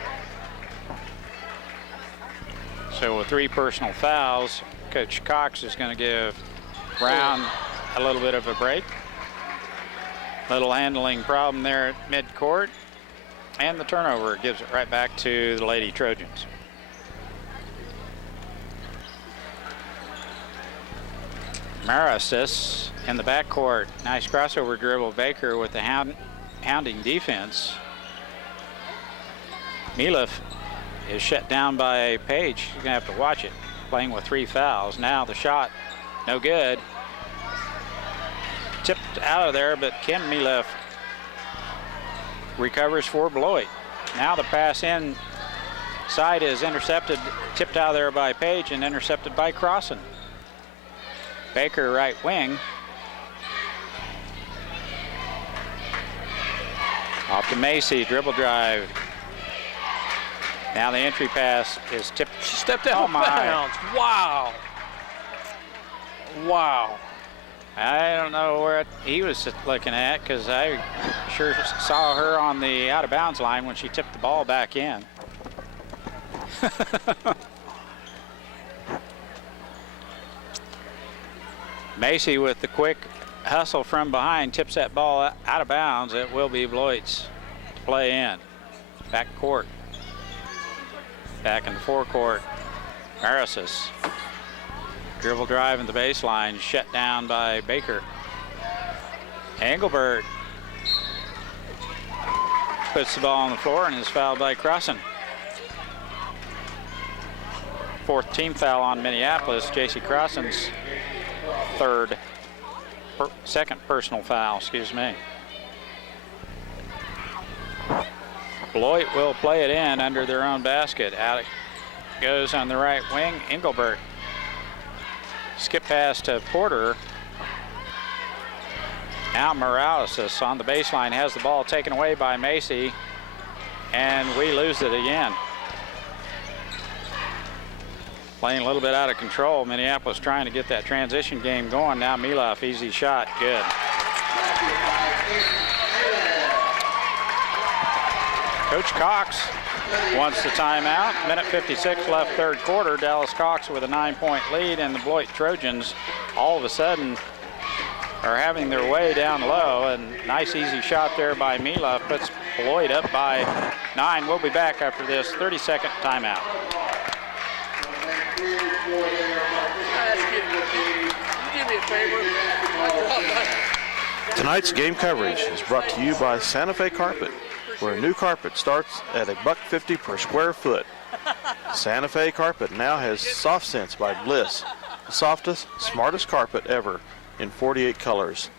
So with 3 personal fouls, Coach Cox is going to give Brown a little bit of a break. Little handling problem there at midcourt, and the turnover gives it right back to the Lady Trojans. Maristis in the backcourt. Nice crossover dribble. Baker with the hounding defense. Milef is shut down by Page. She's going to have to watch it. Playing with 3 fouls. Now the shot, no good. Tipped out of there, but Kim Milef recovers for Beloit. Now the pass inside is intercepted, tipped out of there by Page and intercepted by Crossan. Baker right wing. Off to Macy, dribble drive. Now the entry pass is tipped. She stepped out of my. bounds. Wow. Wow. I don't know where he was looking at, because I sure saw her on the out of bounds line when she tipped the ball back in. Macy with the quick hustle from behind tips that ball out of bounds. It will be Beloit's to play in. Back court. Back in the forecourt. Marisis. Dribble drive in the baseline, shut down by Baker. Engelbert puts the ball on the floor and is fouled by Crossan. Fourth team foul on Minneapolis. J.C. Crossan's second personal foul, excuse me. Beloit will play it in under their own basket. Out it goes on the right wing. Engelbert. Skip pass to Porter. Now Morales on the baseline has the ball taken away by Macy, and we lose it again. Playing a little bit out of control. Minneapolis trying to get that transition game going. Now Milov, easy shot, good. Coach Cox wants the timeout. Minute 56 left, third quarter. Dallas Cox with a 9-point lead, and the Beloit Trojans all of a sudden are having their way down low. And nice easy shot there by Milov puts Beloit up by 9. We'll be back after this 30-second timeout. Tonight's game coverage is brought to you by Santa Fe Carpet, where a new carpet starts at $1.50 per square foot. Santa Fe Carpet now has Soft Sense by Bliss, the softest, smartest carpet ever in 48 colors.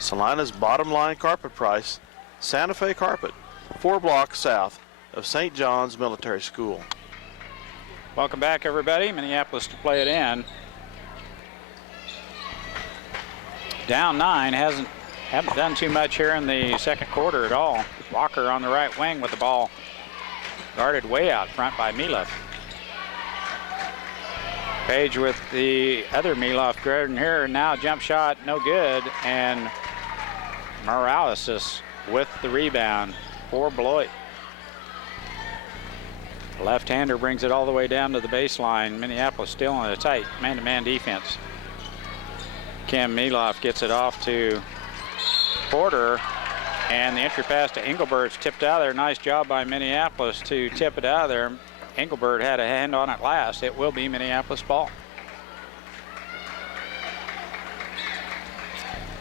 Salina's bottom line carpet price, Santa Fe Carpet, 4 blocks south of St. John's Military School. Welcome back, everybody. Minneapolis to play it in. Down 9, haven't done too much here in the second quarter at all. Walker on the right wing with the ball guarded way out front by Milov. Page with the other Milov guarding here. Now jump shot, no good. And Morales with the rebound for Beloit. Left-hander brings it all the way down to the baseline. Minneapolis still in a tight man-to-man defense. Kim Milov gets it off to Porter, and the entry pass to Engelbert's tipped out of there. Nice job by Minneapolis to tip it out of there. Engelbert had a hand on it last. It will be Minneapolis ball.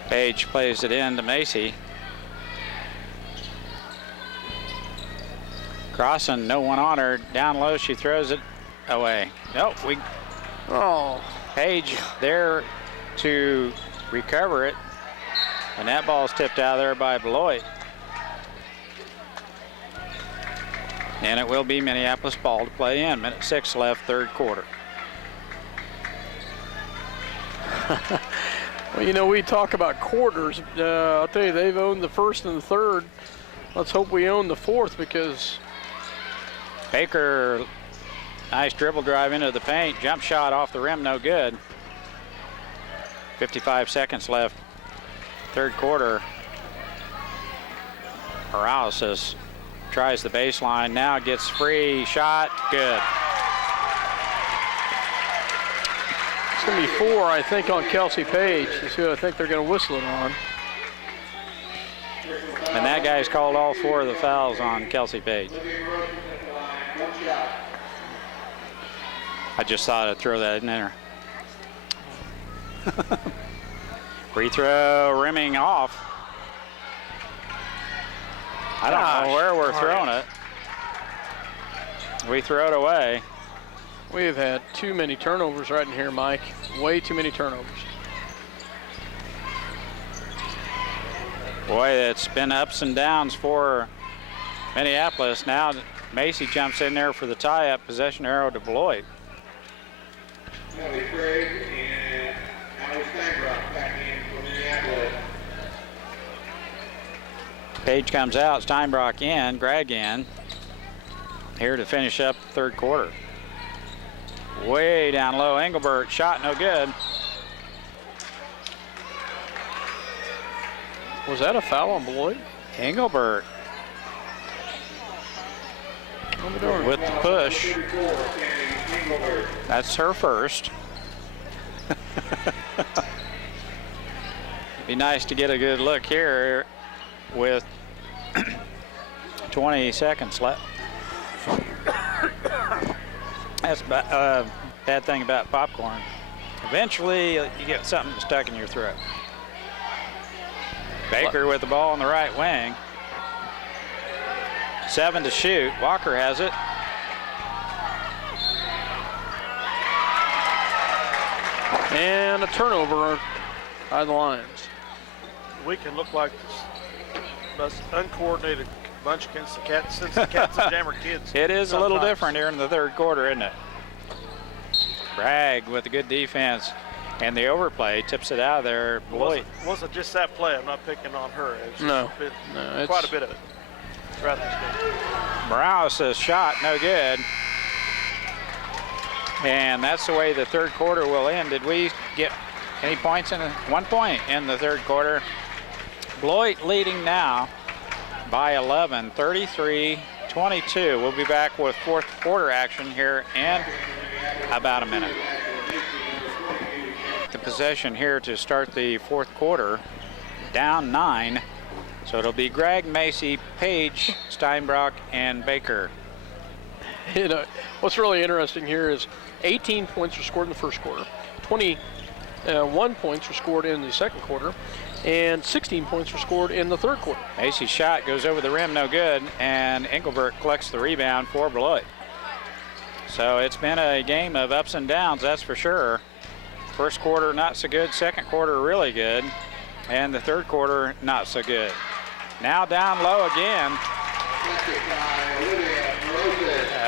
Page plays it in to Macy. Crossan, no one on her. Down low, she throws it away. Nope, Page there to recover it. And that ball's tipped out of there by Beloit. And it will be Minneapolis ball to play in. Minute 6 left, third quarter. Well, you know, we talk about quarters. I'll tell you, they've owned the first and the third. Let's hope we own the fourth, because Baker, nice dribble drive into the paint. Jump shot off the rim, no good. 55 seconds left, third quarter. Morales tries the baseline, now gets free, shot, good. it's going to be 4, I think, on Kelsey Page. That's who I think they're going to whistle it on. And that guy's called all 4 of the fouls on Kelsey Page. I just thought I'd throw that in there. Free throw rimming off. I don't know where we're throwing it. We throw it away. We have had too many turnovers right in here, Mike. Way too many turnovers. Boy, it's been ups and downs for Minneapolis. Now Macy jumps in there for the tie-up, possession arrow to Beloit. Page comes out, Steinbrock in, Greg in. here to finish up the third quarter. Way down low, Engelbert, shot no good. Was that a foul on Beloit? Engelbert with the push. That's her first. Be nice to get a good look here with 20 seconds left. That's bad thing about popcorn. Eventually, you get something stuck in your throat. Baker with the ball on the right wing. 7 to shoot. Walker has it. And a turnover by the Lions. We can look like the most uncoordinated bunch against the Cats since the Cats and Jammer kids. It is sometimes. a little different here in the third quarter, isn't it? Bragg with a good defense. And the overplay tips it out of there. Beloit. Wasn't just that play. I'm not picking on her. It's No. been quite a bit of it throughout this game. Morales' shot, no good. And that's the way the third quarter will end. Did we get any points in 1 point in the third quarter? Beloit leading now by 11, 33-22. We'll be back with fourth quarter action here in about a minute. The possession here to start the fourth quarter, down 9. So it'll be Gregg, Macy, Page, Steinbrock, and Baker. You know, what's really interesting here is 18 points were scored in the first quarter, 21 points were scored in the second quarter, and 16 points were scored in the third quarter. Macy's shot goes over the rim, no good, and Engelbert collects the rebound for Beloit. So it's been a game of ups and downs, that's for sure. First quarter not so good, second quarter really good, and the third quarter not so good. Now down low again.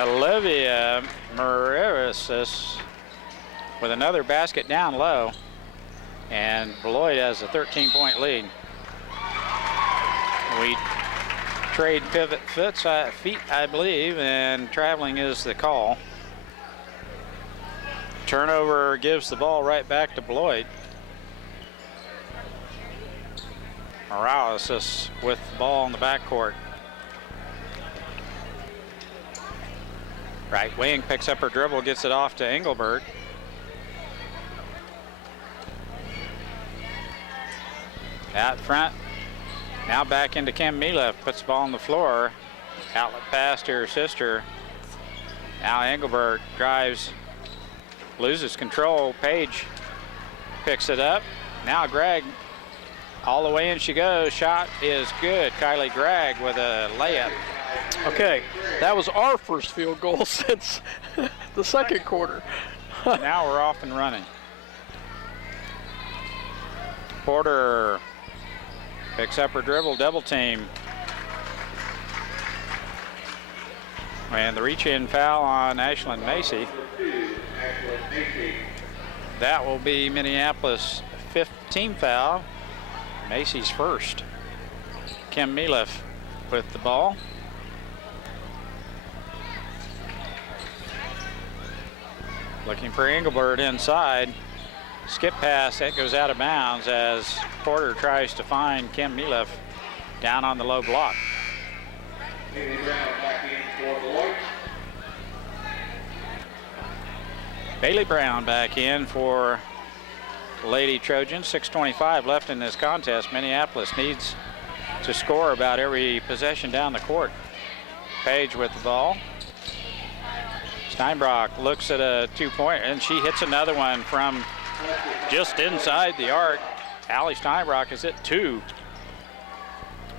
Olivia Mariris with another basket down low, and Beloit has a 13-point lead. We trade pivot feet, I believe, and traveling is the call. Turnover gives the ball right back to Beloit. Morales is with the ball in the backcourt. Right wing picks up her dribble, gets it off to Engelbert. Out front, now back into Kim Mileff, puts the ball on the floor. Outlet pass to her sister. Now Engelbert drives, loses control. Page picks it up. Now Gregg, all the way in she goes. Shot is good. Kylie Gregg with a layup. Okay, that was our first field goal since the second quarter. Now we're off and running. Porter picks up her dribble, double team. And the reach-in foul on Ashlyn Macy. That will be Minneapolis' 5th team foul. Macy's first. Kim Mileff with the ball. Looking for Engelbert inside. Skip pass, that goes out of bounds as Porter tries to find Kim Mileff down on the low block. Bailey Brown back in for Lady Trojans. 6:25 left in this contest. Minneapolis needs to score about every possession down the court. Page with the ball. Steinbrock looks at a two-point, and she hits another one from just inside the arc. Allie Steinbrock is at 2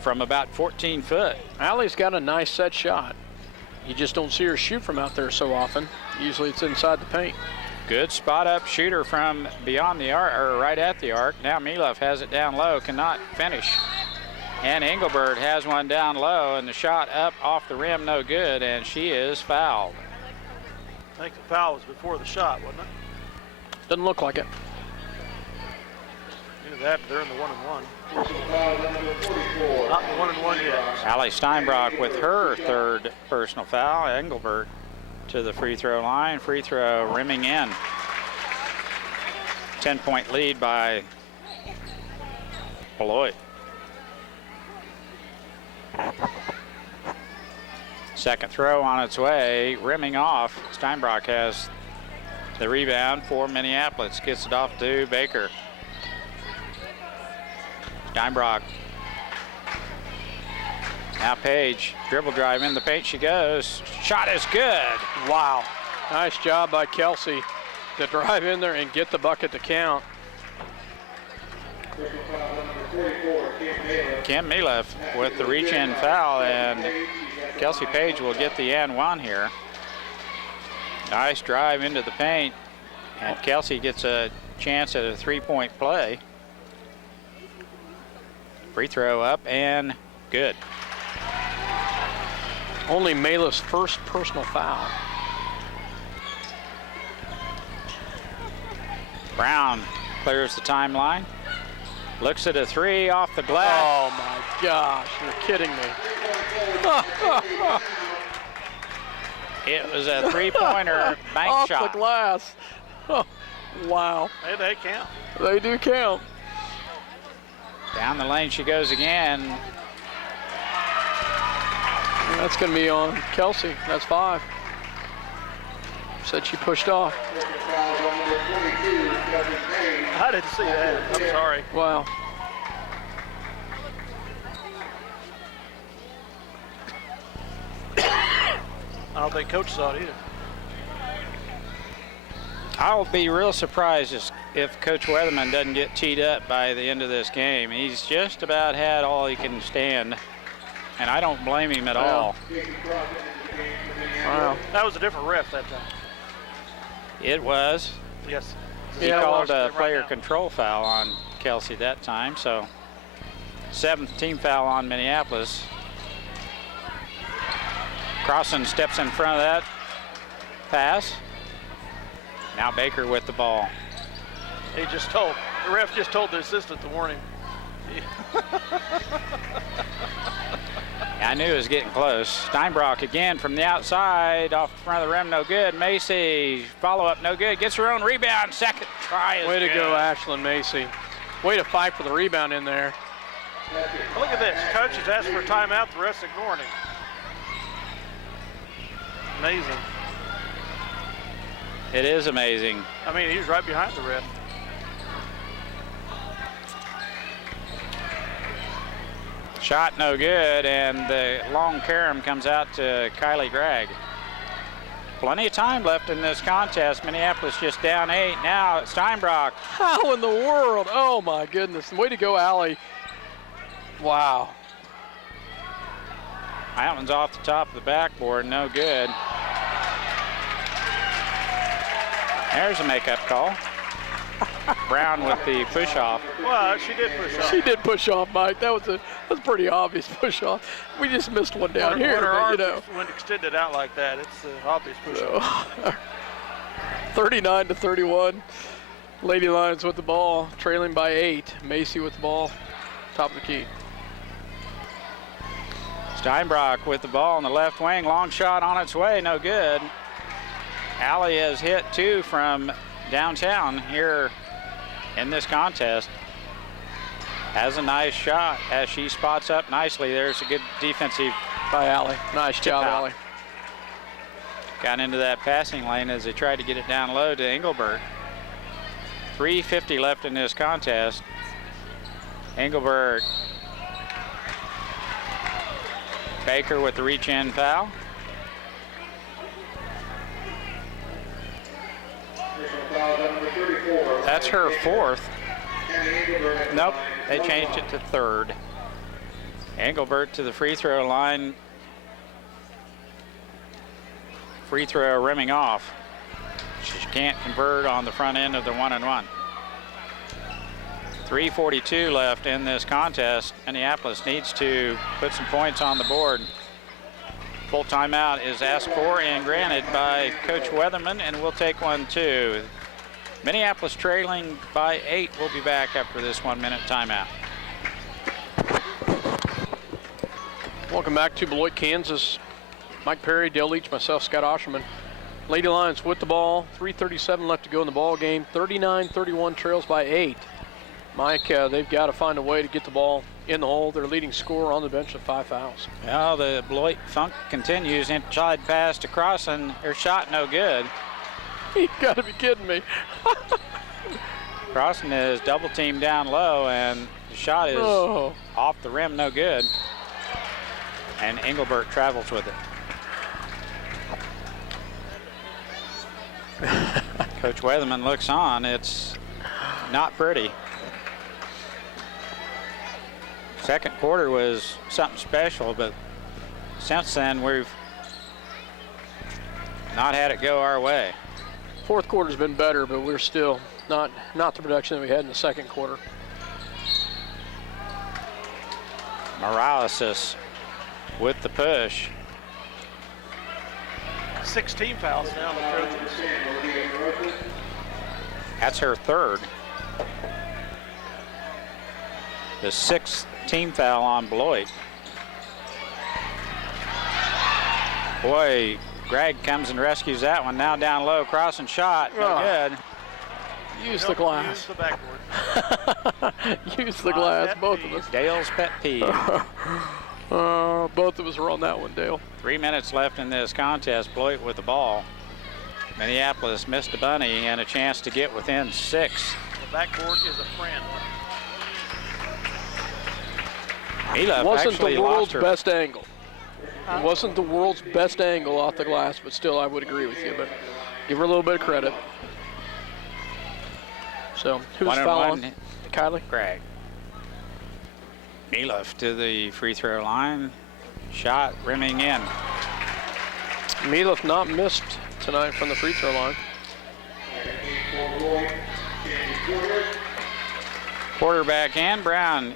from about 14 foot. Allie's got a nice set shot. You just don't see her shoot from out there so often. Usually it's inside the paint. Good spot up shooter from beyond the arc, or right at the arc. Now Mileff has it down low, cannot finish. And Engelbert has one down low, and the shot up off the rim, no good, and she is fouled. I think the foul was before the shot, wasn't it? Doesn't look like it. Either that. They're in the 1-1. Not the 1-1 yet. Allie Steinbrock with her third personal foul. Engelbert to the free throw line. Free throw rimming in. 10-point lead by Beloit. Second throw on its way, rimming off. Steinbrock has the rebound for Minneapolis. Gets it off to Baker. Steinbrock. Now Page, dribble drive in the paint she goes. Shot is good. Wow. Nice job by Kelsey to drive in there and get the bucket to count. Kim Milev with the reach-in foul, and Kelsey Page will get the and one here. Nice drive into the paint, and Kelsey gets a chance at a three-point play. Free throw up and good. Only Malev's first personal foul. Brown clears the timeline. Looks at a three off the glass. Oh my gosh, you're kidding me. It was a three-pointer bank off shot. Off the glass. Oh, wow. Hey, they count. They do count. Down the lane she goes again. And that's going to be on Kelsey. That's 5. Said she pushed off. I didn't see that. I'm sorry. Wow. I don't think Coach saw it either. I'll be real surprised if Coach Weatherman doesn't get teed up by the end of this game. He's just about had all he can stand, and I don't blame him at all. Wow. That was a different ref that time. It was. Yes. He called a player control foul on Kelsey that time, so 7th team foul on Minneapolis. Crossan steps in front of that pass. Now Baker with the ball. The ref just told the assistant to warn him. I knew it was getting close. Steinbrock again from the outside, off the front of the rim, no good. Macy, follow-up, no good. Gets her own rebound, second try is Way to good. go, Ashlyn Macy. Way to fight for the rebound in there. Look at this. Coach is asking for a timeout, the ref's ignoring him. Amazing. It is amazing. I mean, he was right behind the ref. Shot no good, and the long carom comes out to Kylie Gregg. Plenty of time left in this contest. Minneapolis just down 8. Now Steinbrock. How in the world? Oh my goodness. Way to go, Allie. Wow. That one's off the top of the backboard, no good. There's a makeup call. Brown with the push off. Well, she did push off. She did push off, Mike. That was a pretty obvious push off. We just missed one down here, when her but, arms you know. when extended out like that, it's an obvious push off. 39-31. Lady Lions with the ball, trailing by 8. Macy with the ball, top of the key. Steinbrock with the ball in the left wing. Long shot on its way, no good. Allie has hit 2 from downtown here in this contest. Has a nice shot as she spots up nicely. There's a good defensive by Allie. Nice job, out. Allie. Got into that passing lane as they tried to get it down low to Engelbert. 3:50 left in this contest. Engelbert. Baker with the reach-in foul. That's her 4th. Nope, they changed it to 3rd. Engelbert to the free throw line. Free throw rimming off. She can't convert on the front end of the 1-and-1. 3:42 left in this contest. Minneapolis needs to put some points on the board. Full timeout is asked for and granted by Coach Weatherman, and we'll take one too. Minneapolis trailing by 8. We'll be back after this 1-minute timeout. Welcome back to Beloit, Kansas. Mike Perry, Dale Leach, myself, Scott Osherman. Lady Lions with the ball. 3:37 left to go in the ball game. 39-31 trails by 8. Mike, they've got to find a way to get the ball in the hole. Their leading scorer on the bench with 5 fouls. Well, the Beloit funk continues. Inside pass to Crossan. Their shot no good. You got to be kidding me. Crossan is double teamed down low, and the shot is off the rim, no good. And Engelbert travels with it. Coach Weatherman looks on. It's not pretty. Second quarter was something special, but since then we've not had it go our way. Fourth quarter's been better, but we're still not the production that we had in the second quarter. Morales with the push. 16 fouls now on the Trojans. That's her third. The 6th team foul on Beloit. Boy, Greg comes and rescues that one. Now down low, crossing shot, no good. Use the glass. Use the backboard. Use the glass, both of us. Dale's pet peeve. Both of us were on that one, Dale. 3 minutes left in this contest. Beloit with the ball. Minneapolis missed a bunny and a chance to get within 6. The backboard is a friend. Mila Wasn't actually the world's lost her. best angle. It wasn't the world's best angle off the glass, but still I would agree with you. But give her a little bit of credit. So who's foul on? Kylie? Greg. Mila to the free throw line. Shot rimming in. Milef not missed tonight from the free throw line. Quarterback and Brown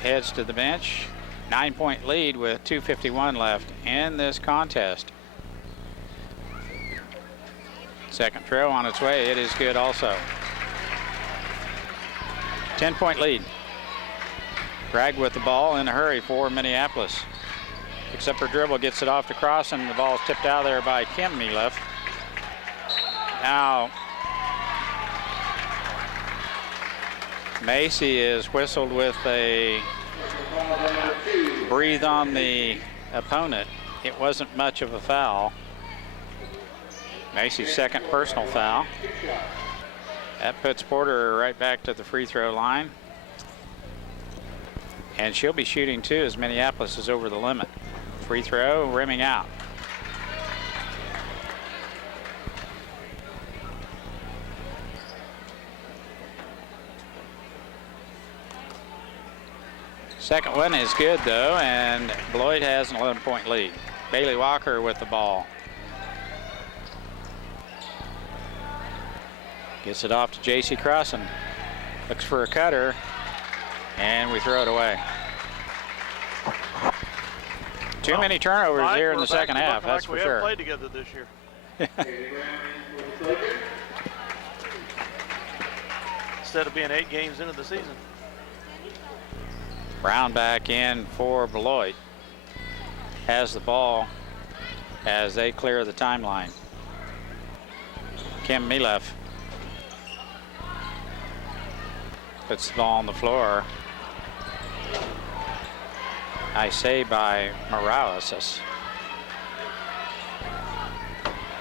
heads to the bench. 9-point lead with 2:51 left in this contest. Second throw on its way. It is good also. 10-point lead. Bragg with the ball in a hurry for Minneapolis. Picks up her dribble, gets it off to Cross, and the ball's tipped out there by Kim Milef. Now, Macy is whistled with a breathe on the opponent. It wasn't much of a foul. Macy's second personal foul. That puts Porter right back to the free throw line. And she'll be shooting too as Minneapolis is over the limit. Free throw, rimming out. Second one is good though, and Beloit has an 11-point lead. Bailey Walker with the ball. Gets it off to J.C. Crossan. Looks for a cutter, and we throw it away. Too many turnovers here in the second half, that's for sure. We haven't played together this year. Instead of being 8 games into the season. Brown back in for Beloit. Has the ball as they clear the timeline. Kim Milef puts the ball on the floor. Nice save by Morales.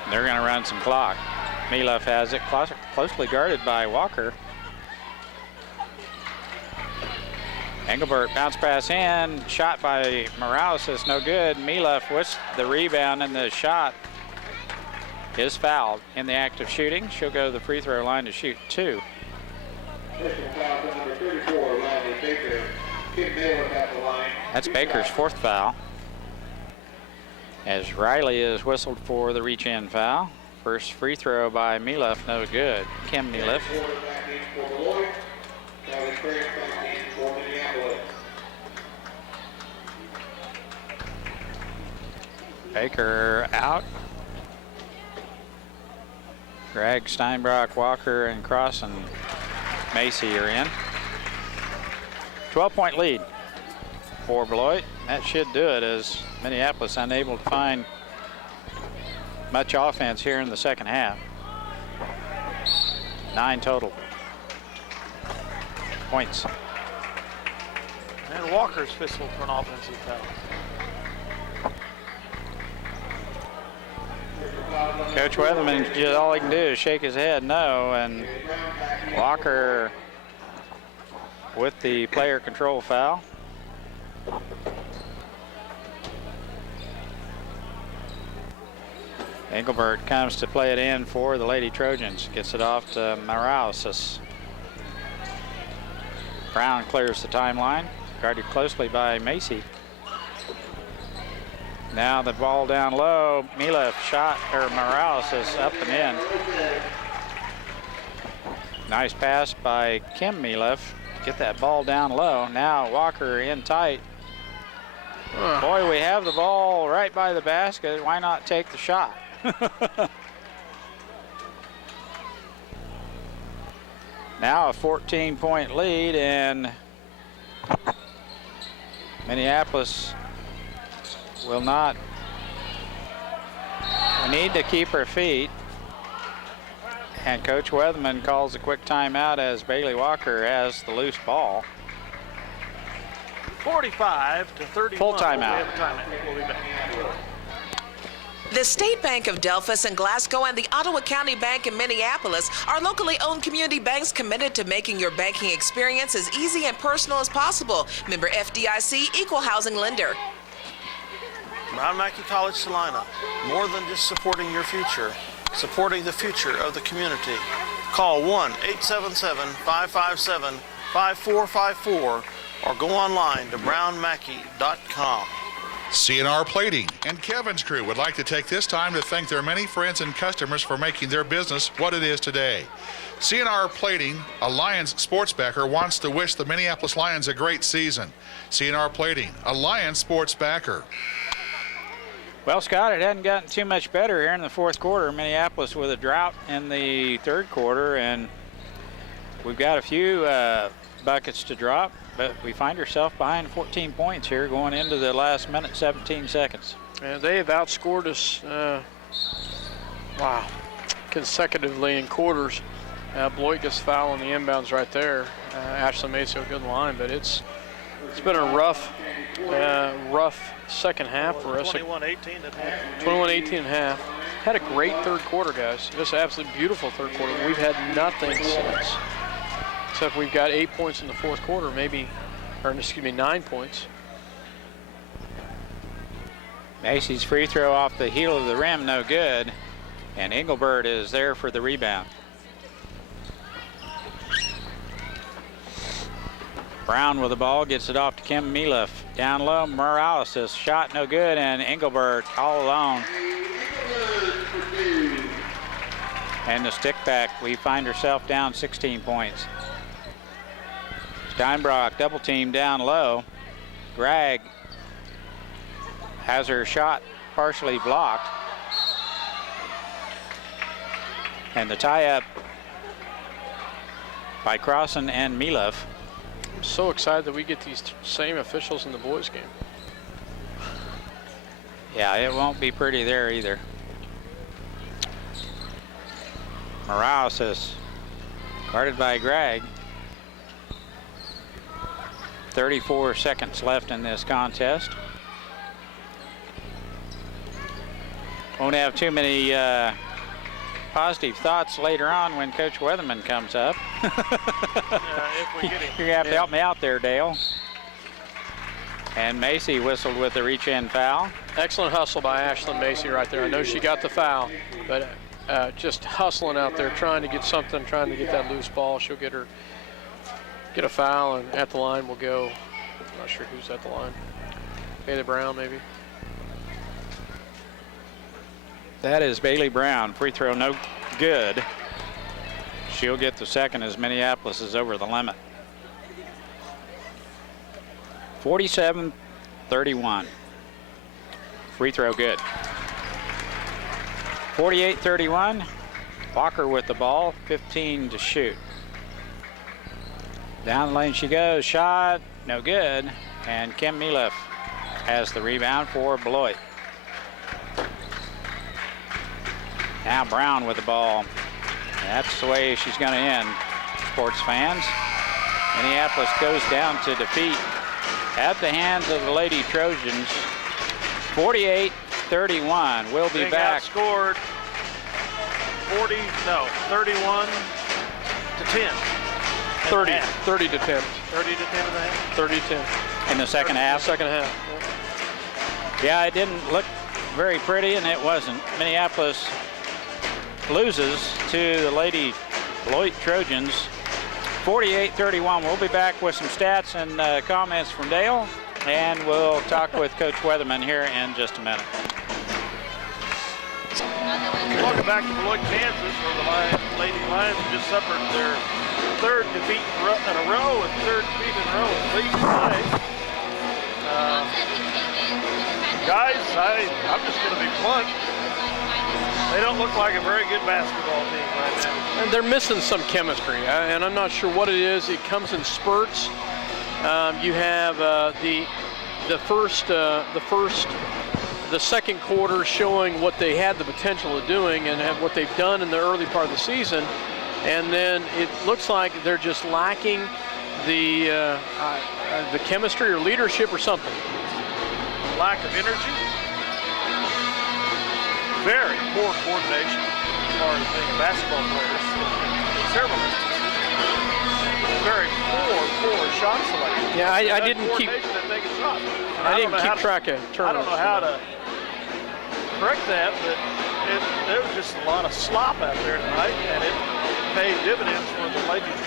They're going to run some clock. Milef has it closely guarded by Walker. Engelbert bounce pass in, shot by Morales is no good. Milef with the rebound, and the shot is fouled in the act of shooting. She'll go to the free throw line to shoot 2. That's Baker's 4th foul. As Riley is whistled for the reach-in foul. First free throw by Milef, no good. Kim Milef. Baker out. Greg, Steinbrock, Walker, and Cross and Macy are in. 12-point lead for Beloit. That should do it, as Minneapolis unable to find much offense here in the second half. 9 total points. And Walker's whistled for an offensive foul. Coach Weatherman, just all he can do is shake his head no, and Walker with the player control foul. Engelbert comes to play it in for the Lady Trojans. Gets it off to Morales. Brown clears the timeline, guarded closely by Macy. Now the ball down low. Milef shot, or Morales is up and in. Nice pass by Kim Milef. Get that ball down low. Now Walker in tight. Boy, we have the ball right by the basket. Why not take the shot? Now a 14-point lead, and Minneapolis will not. We need to keep our feet. And Coach Weatherman calls a quick timeout as Bailey Walker has the loose ball. 45-31. Full timeout. We'll be back. The State Bank of Delphus and Glasgow and the Ottawa County Bank in Minneapolis are locally owned community banks committed to making your banking experience as easy and personal as possible. Member FDIC, Equal Housing Lender. Brown Mackey College Salina, more than just supporting your future, supporting the future of the community. Call 1-877-557-5454 or go online to brownmackey.com. CNR Plating and Kevin's crew would like to take this time to thank their many friends and customers for making their business what it is today. CNR Plating, a Lions sports backer, wants to wish the Minneapolis Lions a great season. CNR Plating, a Lions sports backer. Well, Scott, it hadn't gotten too much better here in the fourth quarter. Minneapolis with a drought in the third quarter, and we've got a few buckets to drop, but we find ourselves behind 14 points here going into the last minute, 17 seconds. And they have outscored us, consecutively in quarters. Beloit gets foul on the inbounds right there. Ashley Macy, a good line, but it's been a rough second half for us. 21-18 at half. 21-18 and a half. Had a great third quarter, guys. Just an absolutely beautiful third quarter. We've had nothing since. Except we've got 8 points in the fourth quarter, 9 points. Macy's free throw off the heel of the rim, no good. And Engelbert is there for the rebound. Brown with the ball, gets it off to Kim Milef. Down low, Morales' shot no good, and Engelbert all alone. And the stick back, we find ourselves down 16 points. Steinbrock double team down low. Greg has her shot partially blocked. And the tie-up by Crossan and Milef. I'm so excited that we get these same officials in the boys' game. Yeah, it won't be pretty there either. Morales is guarded by Greg. 34 seconds left in this contest. Won't have too many positive thoughts later on when Coach Weatherman comes up. If we get him. You're gonna have to help me out there, Dale. And Macy whistled with the reach-in foul. Excellent hustle by Ashlyn Macy right there. I know she got the foul, but just hustling out there, trying to get something, trying to get that loose ball. She'll get a foul, and at the line will go. I'm not sure who's at the line. Bailey Brown, maybe. That is Bailey Brown. Free throw no good. She'll get the second as Minneapolis is over the limit. 47-31. Free throw good. 48-31. Walker with the ball, 15 to shoot. Down the lane she goes, shot, no good. And Kim Miliff has the rebound for Beloit. Now Brown with the ball. That's the way she's going to end, sports fans. Minneapolis goes down to defeat at the hands of the Lady Trojans, 48-31. We'll be back. Outscored 31 to 10. 30 to 10. 30 to 10 in the half. 30 to 10. In the second half. Second half. Yeah, it didn't look very pretty, and it wasn't. Minneapolis loses to the Lady Beloit Trojans, 48-31. We'll be back with some stats and comments from Dale, and we'll talk with Coach Weatherman here in just a minute. Welcome back to Beloit, Kansas, where the Lady Lions just suffered their third defeat in a row and third defeat in a row in league play. Guys, I'm just going to be blunt. They don't look like a very good basketball team right now. And they're missing some chemistry, and I'm not sure what it is. It comes in spurts. You have the second quarter showing what they had the potential of doing and what they've done in the early part of the season, and then it looks like they're just lacking the chemistry or leadership or something. Lack of energy. Very poor coordination as far as being basketball players in several instances. Very poor shot selection. Yeah, I didn't keep. I didn't keep track of turnovers. I don't know how to correct that, but there was just a lot of slop out there tonight, and it paid dividends for the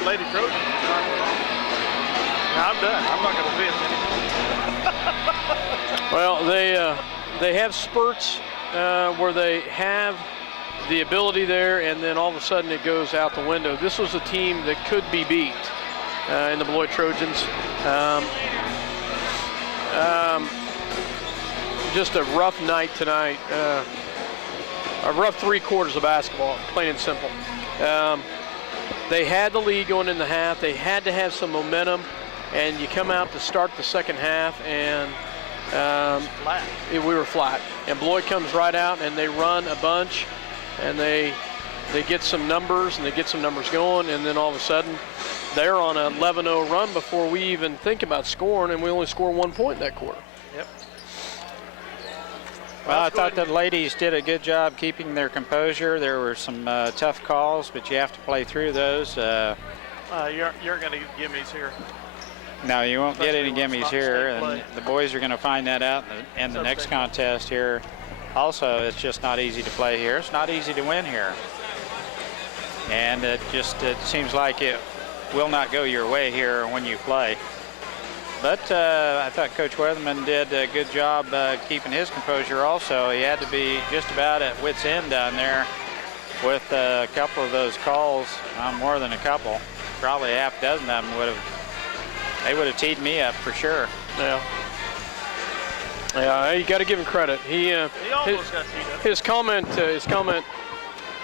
Lady Trojans. Now I'm done. I'm not going to vent anymore. Well, they have spurts where they have the ability there, and then all of a sudden it goes out the window. This was a team that could be beat in the Beloit Trojans. Just a rough night tonight. A rough 3 quarters of basketball, plain and simple. They had the lead going in the half. They had to have some momentum, and you come out to start the second half, and we were flat. And Beloit comes right out, and they run a bunch, and they get some numbers, and they get some numbers going, and then all of a sudden they're on a 11-0 run before we even think about scoring, and we only score 1 point in that quarter. Yep. Well, I thought the ladies did a good job keeping their composure. There were some tough calls, but you have to play through those. You're going to get gimmies here. No, you won't get any gimmies here, and the boys are going to find that out in the next contest here. Also, it's just not easy to play here. It's not easy to win here. And it seems like it will not go your way here when you play. But I thought Coach Weatherman did a good job keeping his composure also. He had to be just about at wit's end down there with a couple of those calls, more than a couple. Probably a half dozen of them would have teed me up for sure. Yeah. Yeah, you got to give him credit. He almost got teed up. His comment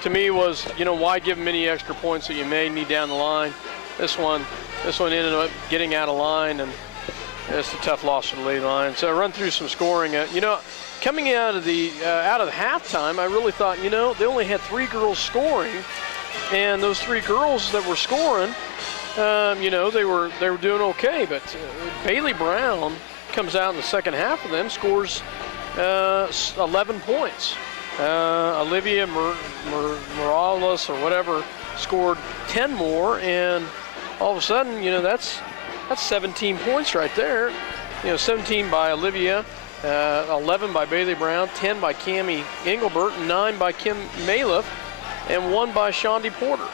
to me was, why give him any extra points that you may need down the line? This one ended up getting out of line, and it's a tough loss for the Lady Lions. So I run through some scoring. Coming out of the halftime, I really thought, they only had 3 girls scoring, and those 3 girls that were scoring, they were doing okay. But Bailey Brown comes out in the second half of them, scores 11 points. Olivia Morales or whatever scored 10 more, and all of a sudden, that's 17 points right there. 17 by Olivia, 11 by Bailey Brown, 10 by Cammie Engelbert, 9 by Kim Maliff, and 1 by Shondi Porter.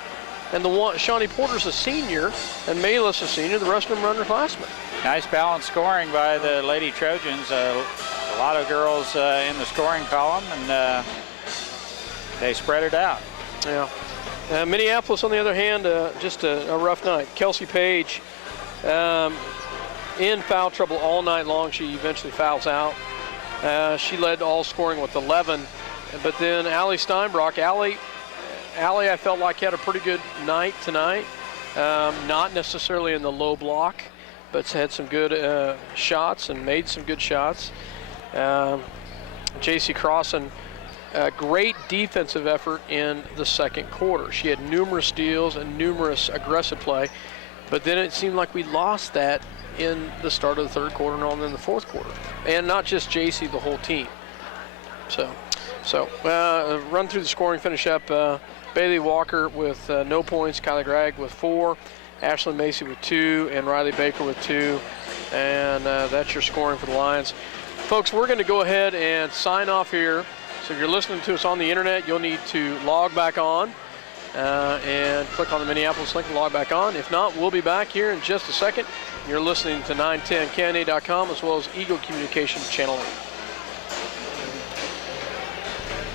And Shondi Porter's a senior, and Maliff's a senior. The rest of them are underclassmen. Nice balanced scoring by the Lady Trojans. A lot of girls in the scoring column, and they spread it out. Yeah. Minneapolis, on the other hand, just a rough night. Kelsey Page in foul trouble all night long. She eventually fouls out. She led all scoring with 11. But then Allie Steinbrock, Allie, I felt like had a pretty good night tonight. Not necessarily in the low block, but had some good shots and made some good shots. J.C. Crossan, great defensive effort in the second quarter. She had numerous steals and numerous aggressive play, but then it seemed like we lost that in the start of the third quarter and on in the fourth quarter. And not just J.C., the whole team. So run through the scoring, finish up. Bailey Walker with no points, Kylie Gregg with 4, Ashley Macy with 2, and Riley Baker with 2. And that's your scoring for the Lions. Folks, we're going to go ahead and sign off here. So if you're listening to us on the internet, you'll need to log back on and click on the Minneapolis link and log back on. If not, we'll be back here in just a second. You're listening to 910KNA.com as well as Eagle Communications Channel 8.